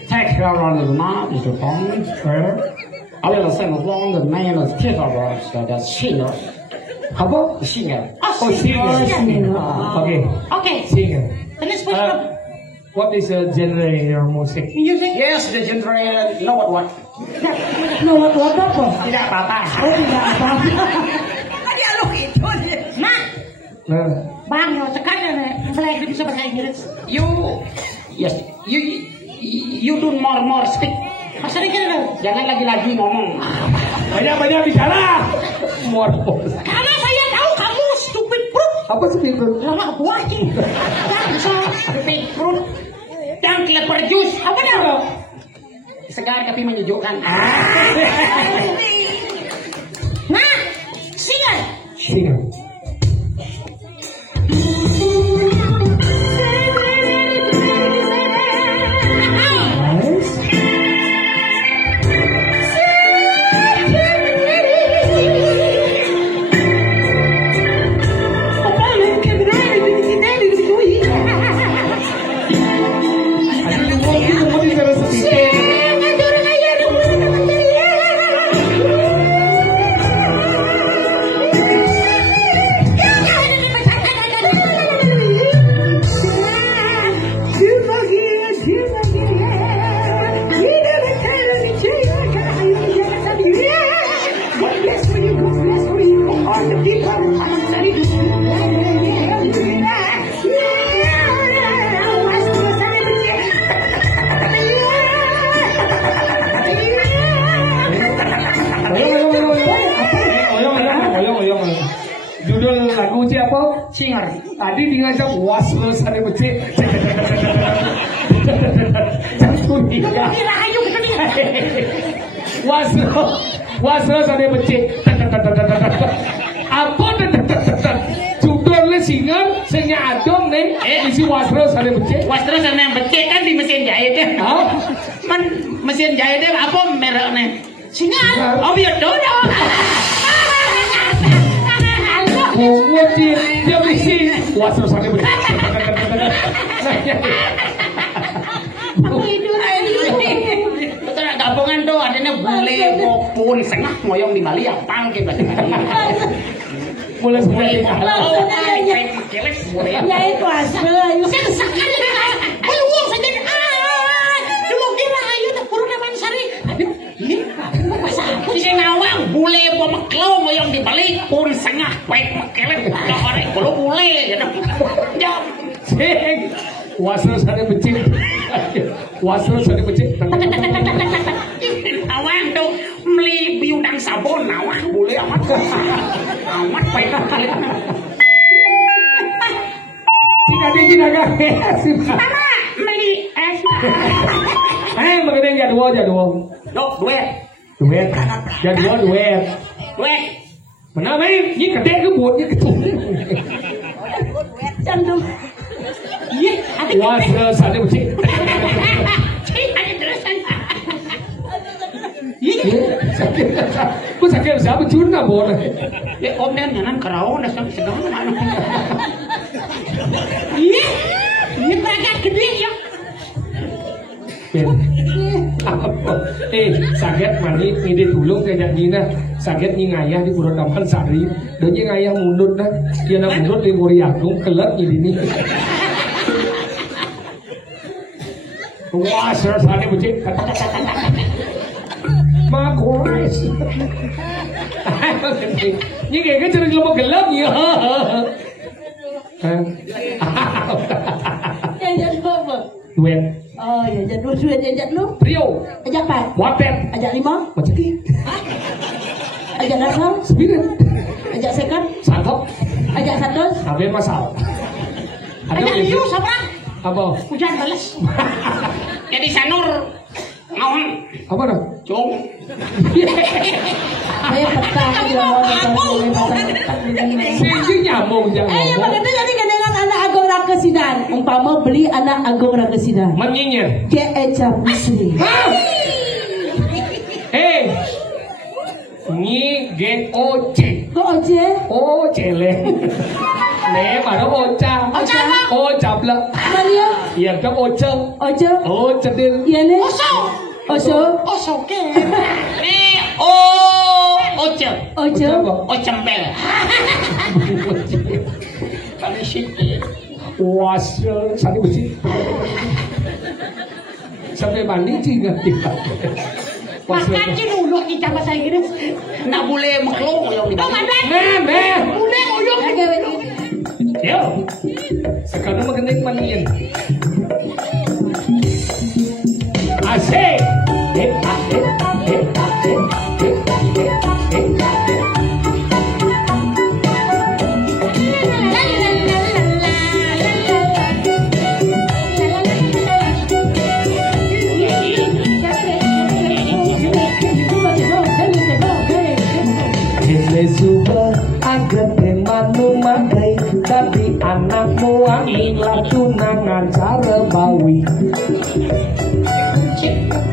Take care on the map is the phone. I will send along the man of Pythagoras, the singer. Apa? The singer. Oh, singer. Okay. Singer. What is the genre in your music? Music. Yes, the genre. Know what? No, what apa? Tidak apa-apa. Oh, tidak apa-apa. Dialog itu. Nah. Bang, sekarang saya bisa bahasa Inggris. You do more speak. Bahasa Inggris. Jangan lagi-lagi ngomong. Banyak bicara. More. Karena saya tahu kamu stupid brute. Apa stupid brute? Lama buah ini. Stupid brute. Dan clever juice. Apa dia? Segar tapi menyejukkan. Nah, singer. Judul lagu siapa? Singer. Tadi diajak waslo sare becik. Jatuh dia. Waslo sare becik. Apa judul singan sing nyadong ning isi wasra sane becik. Wasra sane becik kan di mesin jahit. Hah? Man mesin jahit apa merekne? Singan. Oh biar dodo. Oh, dia bisi wasra sane becik. Betul gabungan tuh adanya bule pun sengah ngoyong di Bali apang ke bahasa Bali. Mulai Bule sekali. Ya itu asal. Sen sekali kan. Belum saja. Dulu kira ayo tak kurang naman sari. Aduh, ini apa? Di ngawang bule pemeklo ngoyong di Bali pun sengah baik mekelet kabarnya kalau bule gitu. Jam. Cing, wasra sane becik. Wasra sane becik. Awang tuh beli biudang sabun awang bule amat. Amat baik kali. Cinaga. Mama, beli es. Magaling jadwal. Dok, duit. Duet. Jadwal duet. Duit. Mana mấy cái đen cái buồn như cái thùng. Chân đâu. Wah, sana becik. Kau sakit siapa cuna boleh? Ya om dan nyanan kerau dah sampai segala mana. Ini beragam gede ya. Sakit mani ngide tulung kayak gini sakit ni ngayah di Pura Taman Sari, dan ni ngayah mundur dah, dia nak mundur di Puri Agung kelat ini. Wah, sana becik. Makores. Ni kayak cerita lama gelap ni. Yang apa? Duet. Oh ya, jadul duit ajak lu. Trio. Ajak apa? Watet. Ajak 5. Macam ni. Ajak dasar. 9. Ajak second. 1. Ajak 100. Habis masal. Ajak you sama. Apa? Hujan balas. Jadi sanur ngawang Apa dah? cung. Saya petang dia mau Sini nyambung jangan. yang begitu jadi dengan anak agung rakesidan. Umpama beli anak agung rakesidan. Menyinyir. Ke eca pusri. Nyi G O C. Kok oje? O cele. Nè mà nó ô cha. Ô chập lắm. Maria. Iya cái ô chân. Oje. Ô chân đi. Iya ne. Oso. Oso ke. Oce. Oje. Ocembel. Kali shit. Wah, sana bersih. Sampai mandi juga tidak. Makan je dulu di cara saya gini. Nak boleh makhluk yang di Bali. Boleh oyong. Yo. Sekarang mengenai mandian. Asik. Suba agak temanu makai tapi anakmu inilah tunangan cara bawi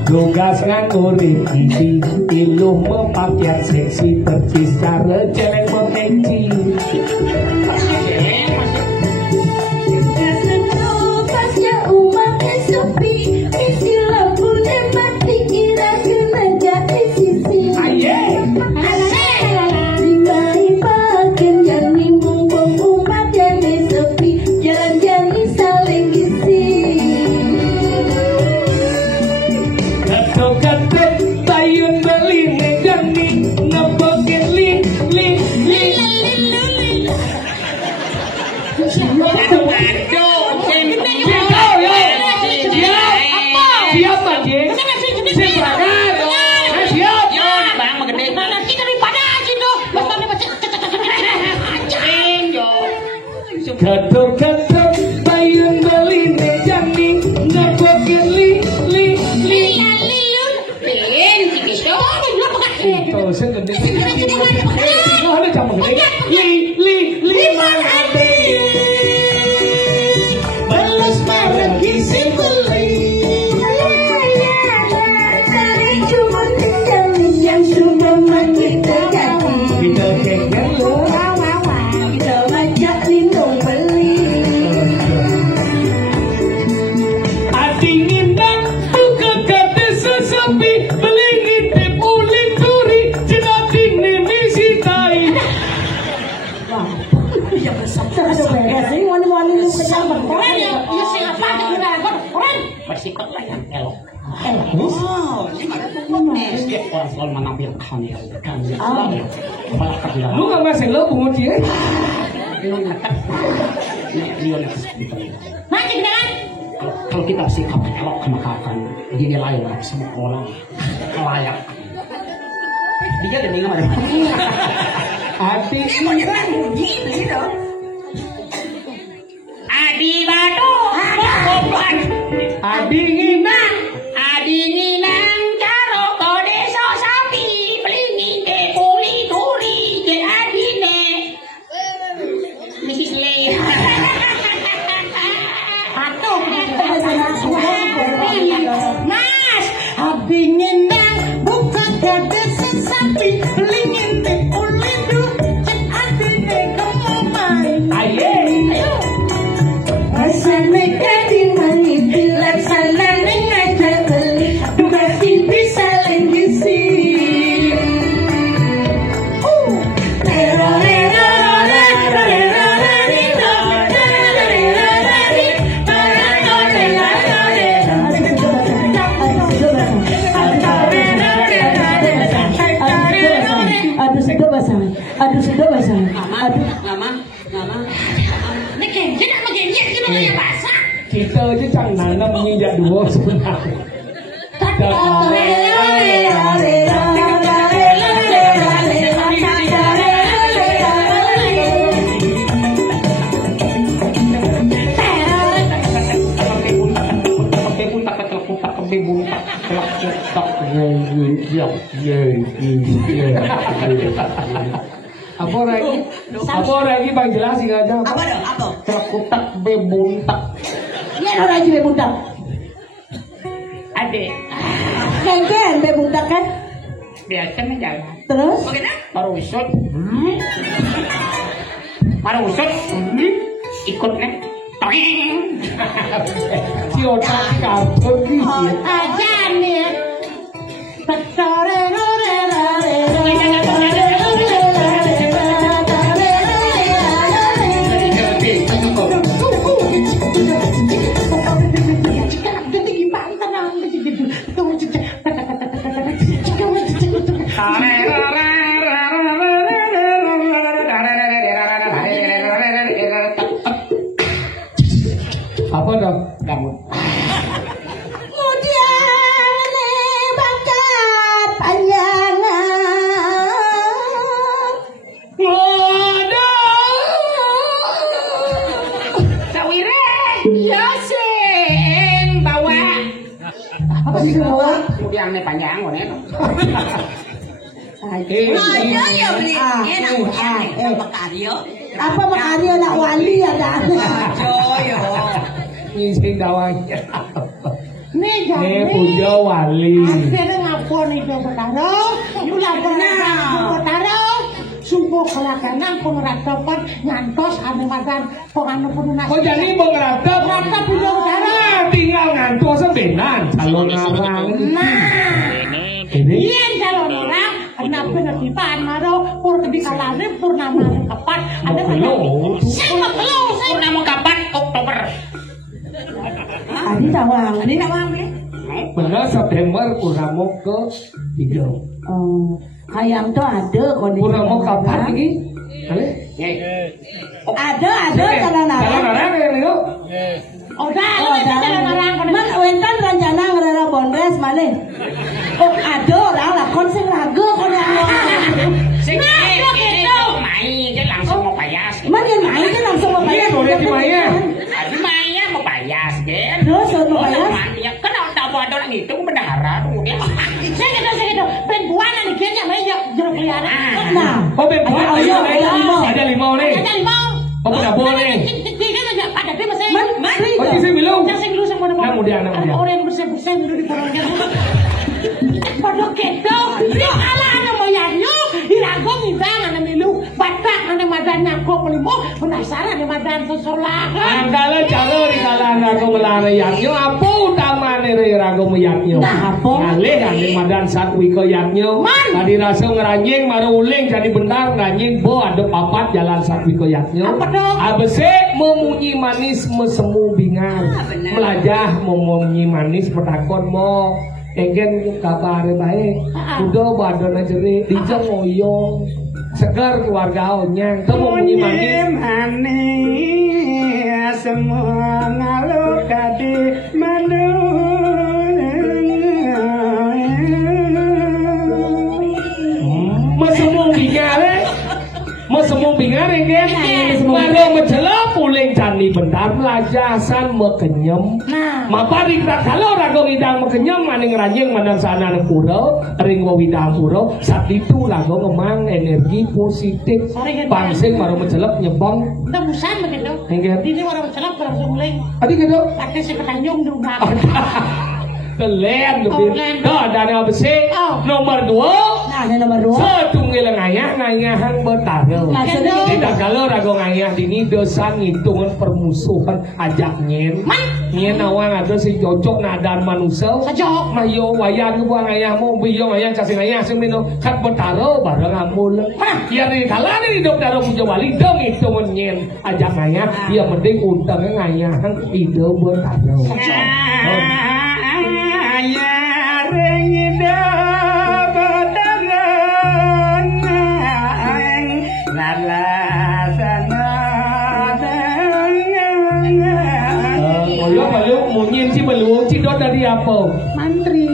tugas nganguri isi iluh mempakyat seksi tapi secara jelek mengenci pasnya umat sepi isi lampunya mati kira kena jadi sisi Gator-gator payung beli mejani ngepokin li itu sengaja li mana ada cepet lah yang elok. Terus? Oh, ini mah tulis. Dia orang selalu menampilkan ya. Kepala kerja. Lu nggak masih lo pungut dia? Macam kan? Kalau kita sikap elok maka akan dinilai oleh semua orang layak. Dia ada dengar ada. Adi Gitu. Adi batu, goblok. Adi nginang. Adi ngilang karo kode so sapi, pelingin ke kuli turi ke adine. Misi le. Atau Mas, abingin nang buka kode sesapi, pelingin deh ulidu, cek adine kamu main. Aye. Asal kadi mani bilang salah aja beli, masih bisa lagi sih. Aduh sudah basah. Ngama. Ini kencan apa kencan kita yang basah. Kita aja chẳng nanam menginjak dua sebenarnya. Apa lagi bang jelasin aja. Apa dong? Apa? Cekutak bebuntak. Ini orang aja bebuntak. Ade, Kencan bebuntak kan? biasa menjaga. Terus? Marusut. Marusut. Ikut nih. Toeng. Si otak kabur gitu. Aja nih. Apa dong? Kamu. Kemudian nih panjang nih. Apa makaryo nak wali ada? Ngising dawang. Nih Nih punya wali. akhirnya ngapun itu betaro, bulan betaro, sumbu kelakangan pengeratapan ngantos anu madan penganu penunas. Oh jadi mau ngeratap? Ngeratap punya betaro. Tinggal ngantuk sebenan. Calon ngarang. Ini? Iya calon orang, kenapa netipan maro pur dikalarip purnama kepat ada Belum. sama belum saya Purnama kapan? Oktober. Adi tawang ya? Benar September Purnamo ke 3. Hayam tuh ada kondisi. Purnamo kapan lagi? Ada calon orang. Calon orang ya itu? Udah, calon orang. Man, wentan rencana ngerara bondres malih. Oh, ada orang lakon sing raga kon yang Sing gitu. Main aja langsung mau payas. Man yang main kan langsung mau bayar. Iya, boleh dimaya. Adi mainnya mau payas, kan? Terus mau bayar. Ya kan ada orang itu bendahara kemudian. Saya gitu. Perempuan nih kayaknya main jeruk liaran. Nah. Oh perempuan ada 5 nih. Ada 5. Oh udah boleh. Tiga aja pada dia masih. Oh di sini belum. Yang sing lu sama Nah mudah. orang bersih-bersih dulu di porongnya. Pada kedo, dia kalah ana moyarnya, irago ngibang ana milu, batak ana madanya. aku pelimo penasaran di madan sosolah. Angkala cara di kalangan aku melarayaknya apa utamane rago meyaknya. Nah, apa? Ngalih anjing madan satwiko yaknya. Tadi rasa ngeranjing maru uling jadi bentar ngeranjing bo ada papat jalan satwiko yaknya. Apa dong? Abese memunyi manis mesemu bingar. Melajah memunyi manis bertakon mo. Enggen kabar baik. Udah badana jerik dijeng oyong. Segar keluarga onyang temu memunyi manis. Semua ngalu kadi manu Mesemu bingare kan maro mencelap uling candi bentar lajasan mekenyem mapari tak kalau rago ngidang mekenyem maning ranjing mandang sana pura ring widang pura saat itu rago ngemang energi positif bangsing maro mencelap nyebong Udah busan begitu. Ini orang mencelap orang sumuling. Adi gitu Pakai si petanyung di rumah. Kelen dari apa sih? Nomor 2. Nah, ada nomor 2. Setunggal ngayahan bertarung. Tidak kalau rago ngayah ini dosa ngitungan permusuhan ajak nyen. Nyen awang ada si cocok nadan manusia. Sajok. Mayo wayan kebuang ngayah mau biyo ngayah kasih ngayah semino kat bertaruh bareng amul. Ya di kalah ni hidup taruh puja wali dong hitungan nyen ajak ngayah. Dia mending utang ngayahan hidup bertaruh. ya ring hidup bertaruh nalasana Malu munyin si belu si dot dari apa? Mantri.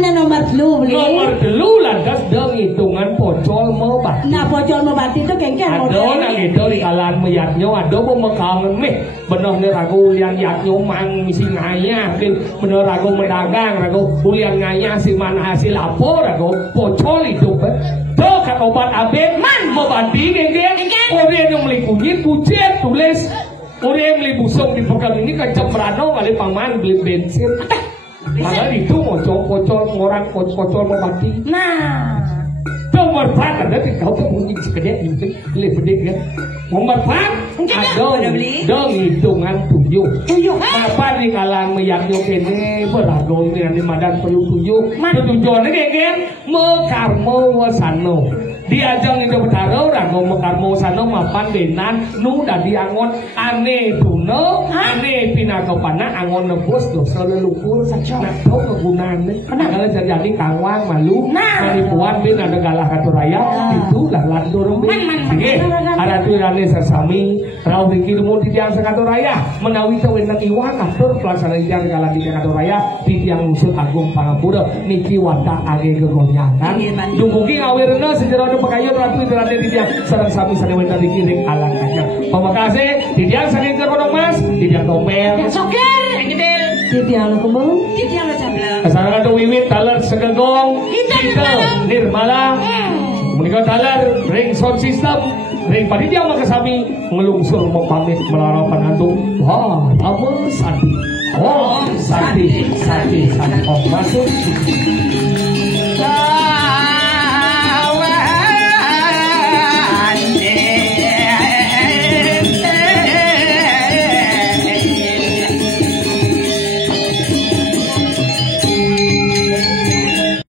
Nah, nomor 2 beli. Nomor 2 lantas dong hitungan pocol mau bat. Nah, pocol mau bat itu kengkeng. Ado nang itu di kalan meyaknyo ado mau mekangen meh. Bener nih ragu ulian yaknyo mang misi ngayah. Bener ragu medagang ragu ulian ngayah si mana hasil lapor ragu pocol hidup. Tuh kat obat abek man mau bati kengkeng. Orang yang beli kunyit kucet tulis. Orang yang beli busung di program ini kecap berano kali paman beli bensin. Malah itu pocol orang pocol mau mati. Nah, nomor 4 ada di kau tuh mungkin sekedar itu lebih gede kan. Nomor 4 ada dong hitungan 7. Apa di kalangan meyaknyo kene berago ini nanti madan perlu 7. Tujuannya kan mekarmo wasano. Diajang itu bertaruh rago mekarmo wasano mapan denan nu dadi angon ane duno ane pinakopana angon nebus dosa leluhur nah tau kegunaannya kalau terjadi kawang malu manipuan bin ada galah katuraya itu lah landur bin ada tuirane sesami rau pikir mau di tiang sekaturaya menawi tawin iwan atur pelaksana tiang galah di katuraya di tiang musuh agung pangapura niki wanda age kegonyangan dumugi ngawirna sejarah pekayun ratu itu ada di tiang sarang sami sareng wenda dikiring alang kacang pemakasih di tiang saking kekodong mas di tiang tombel soker gedel di tiang kembang di tiang sableng kasarangan tu wiwit talar segegong kita nirmala menikah talar ring sound system ring panitia makasami ngelungsur mau pamit melarapan hantu wah apa sati oh sati oh masuk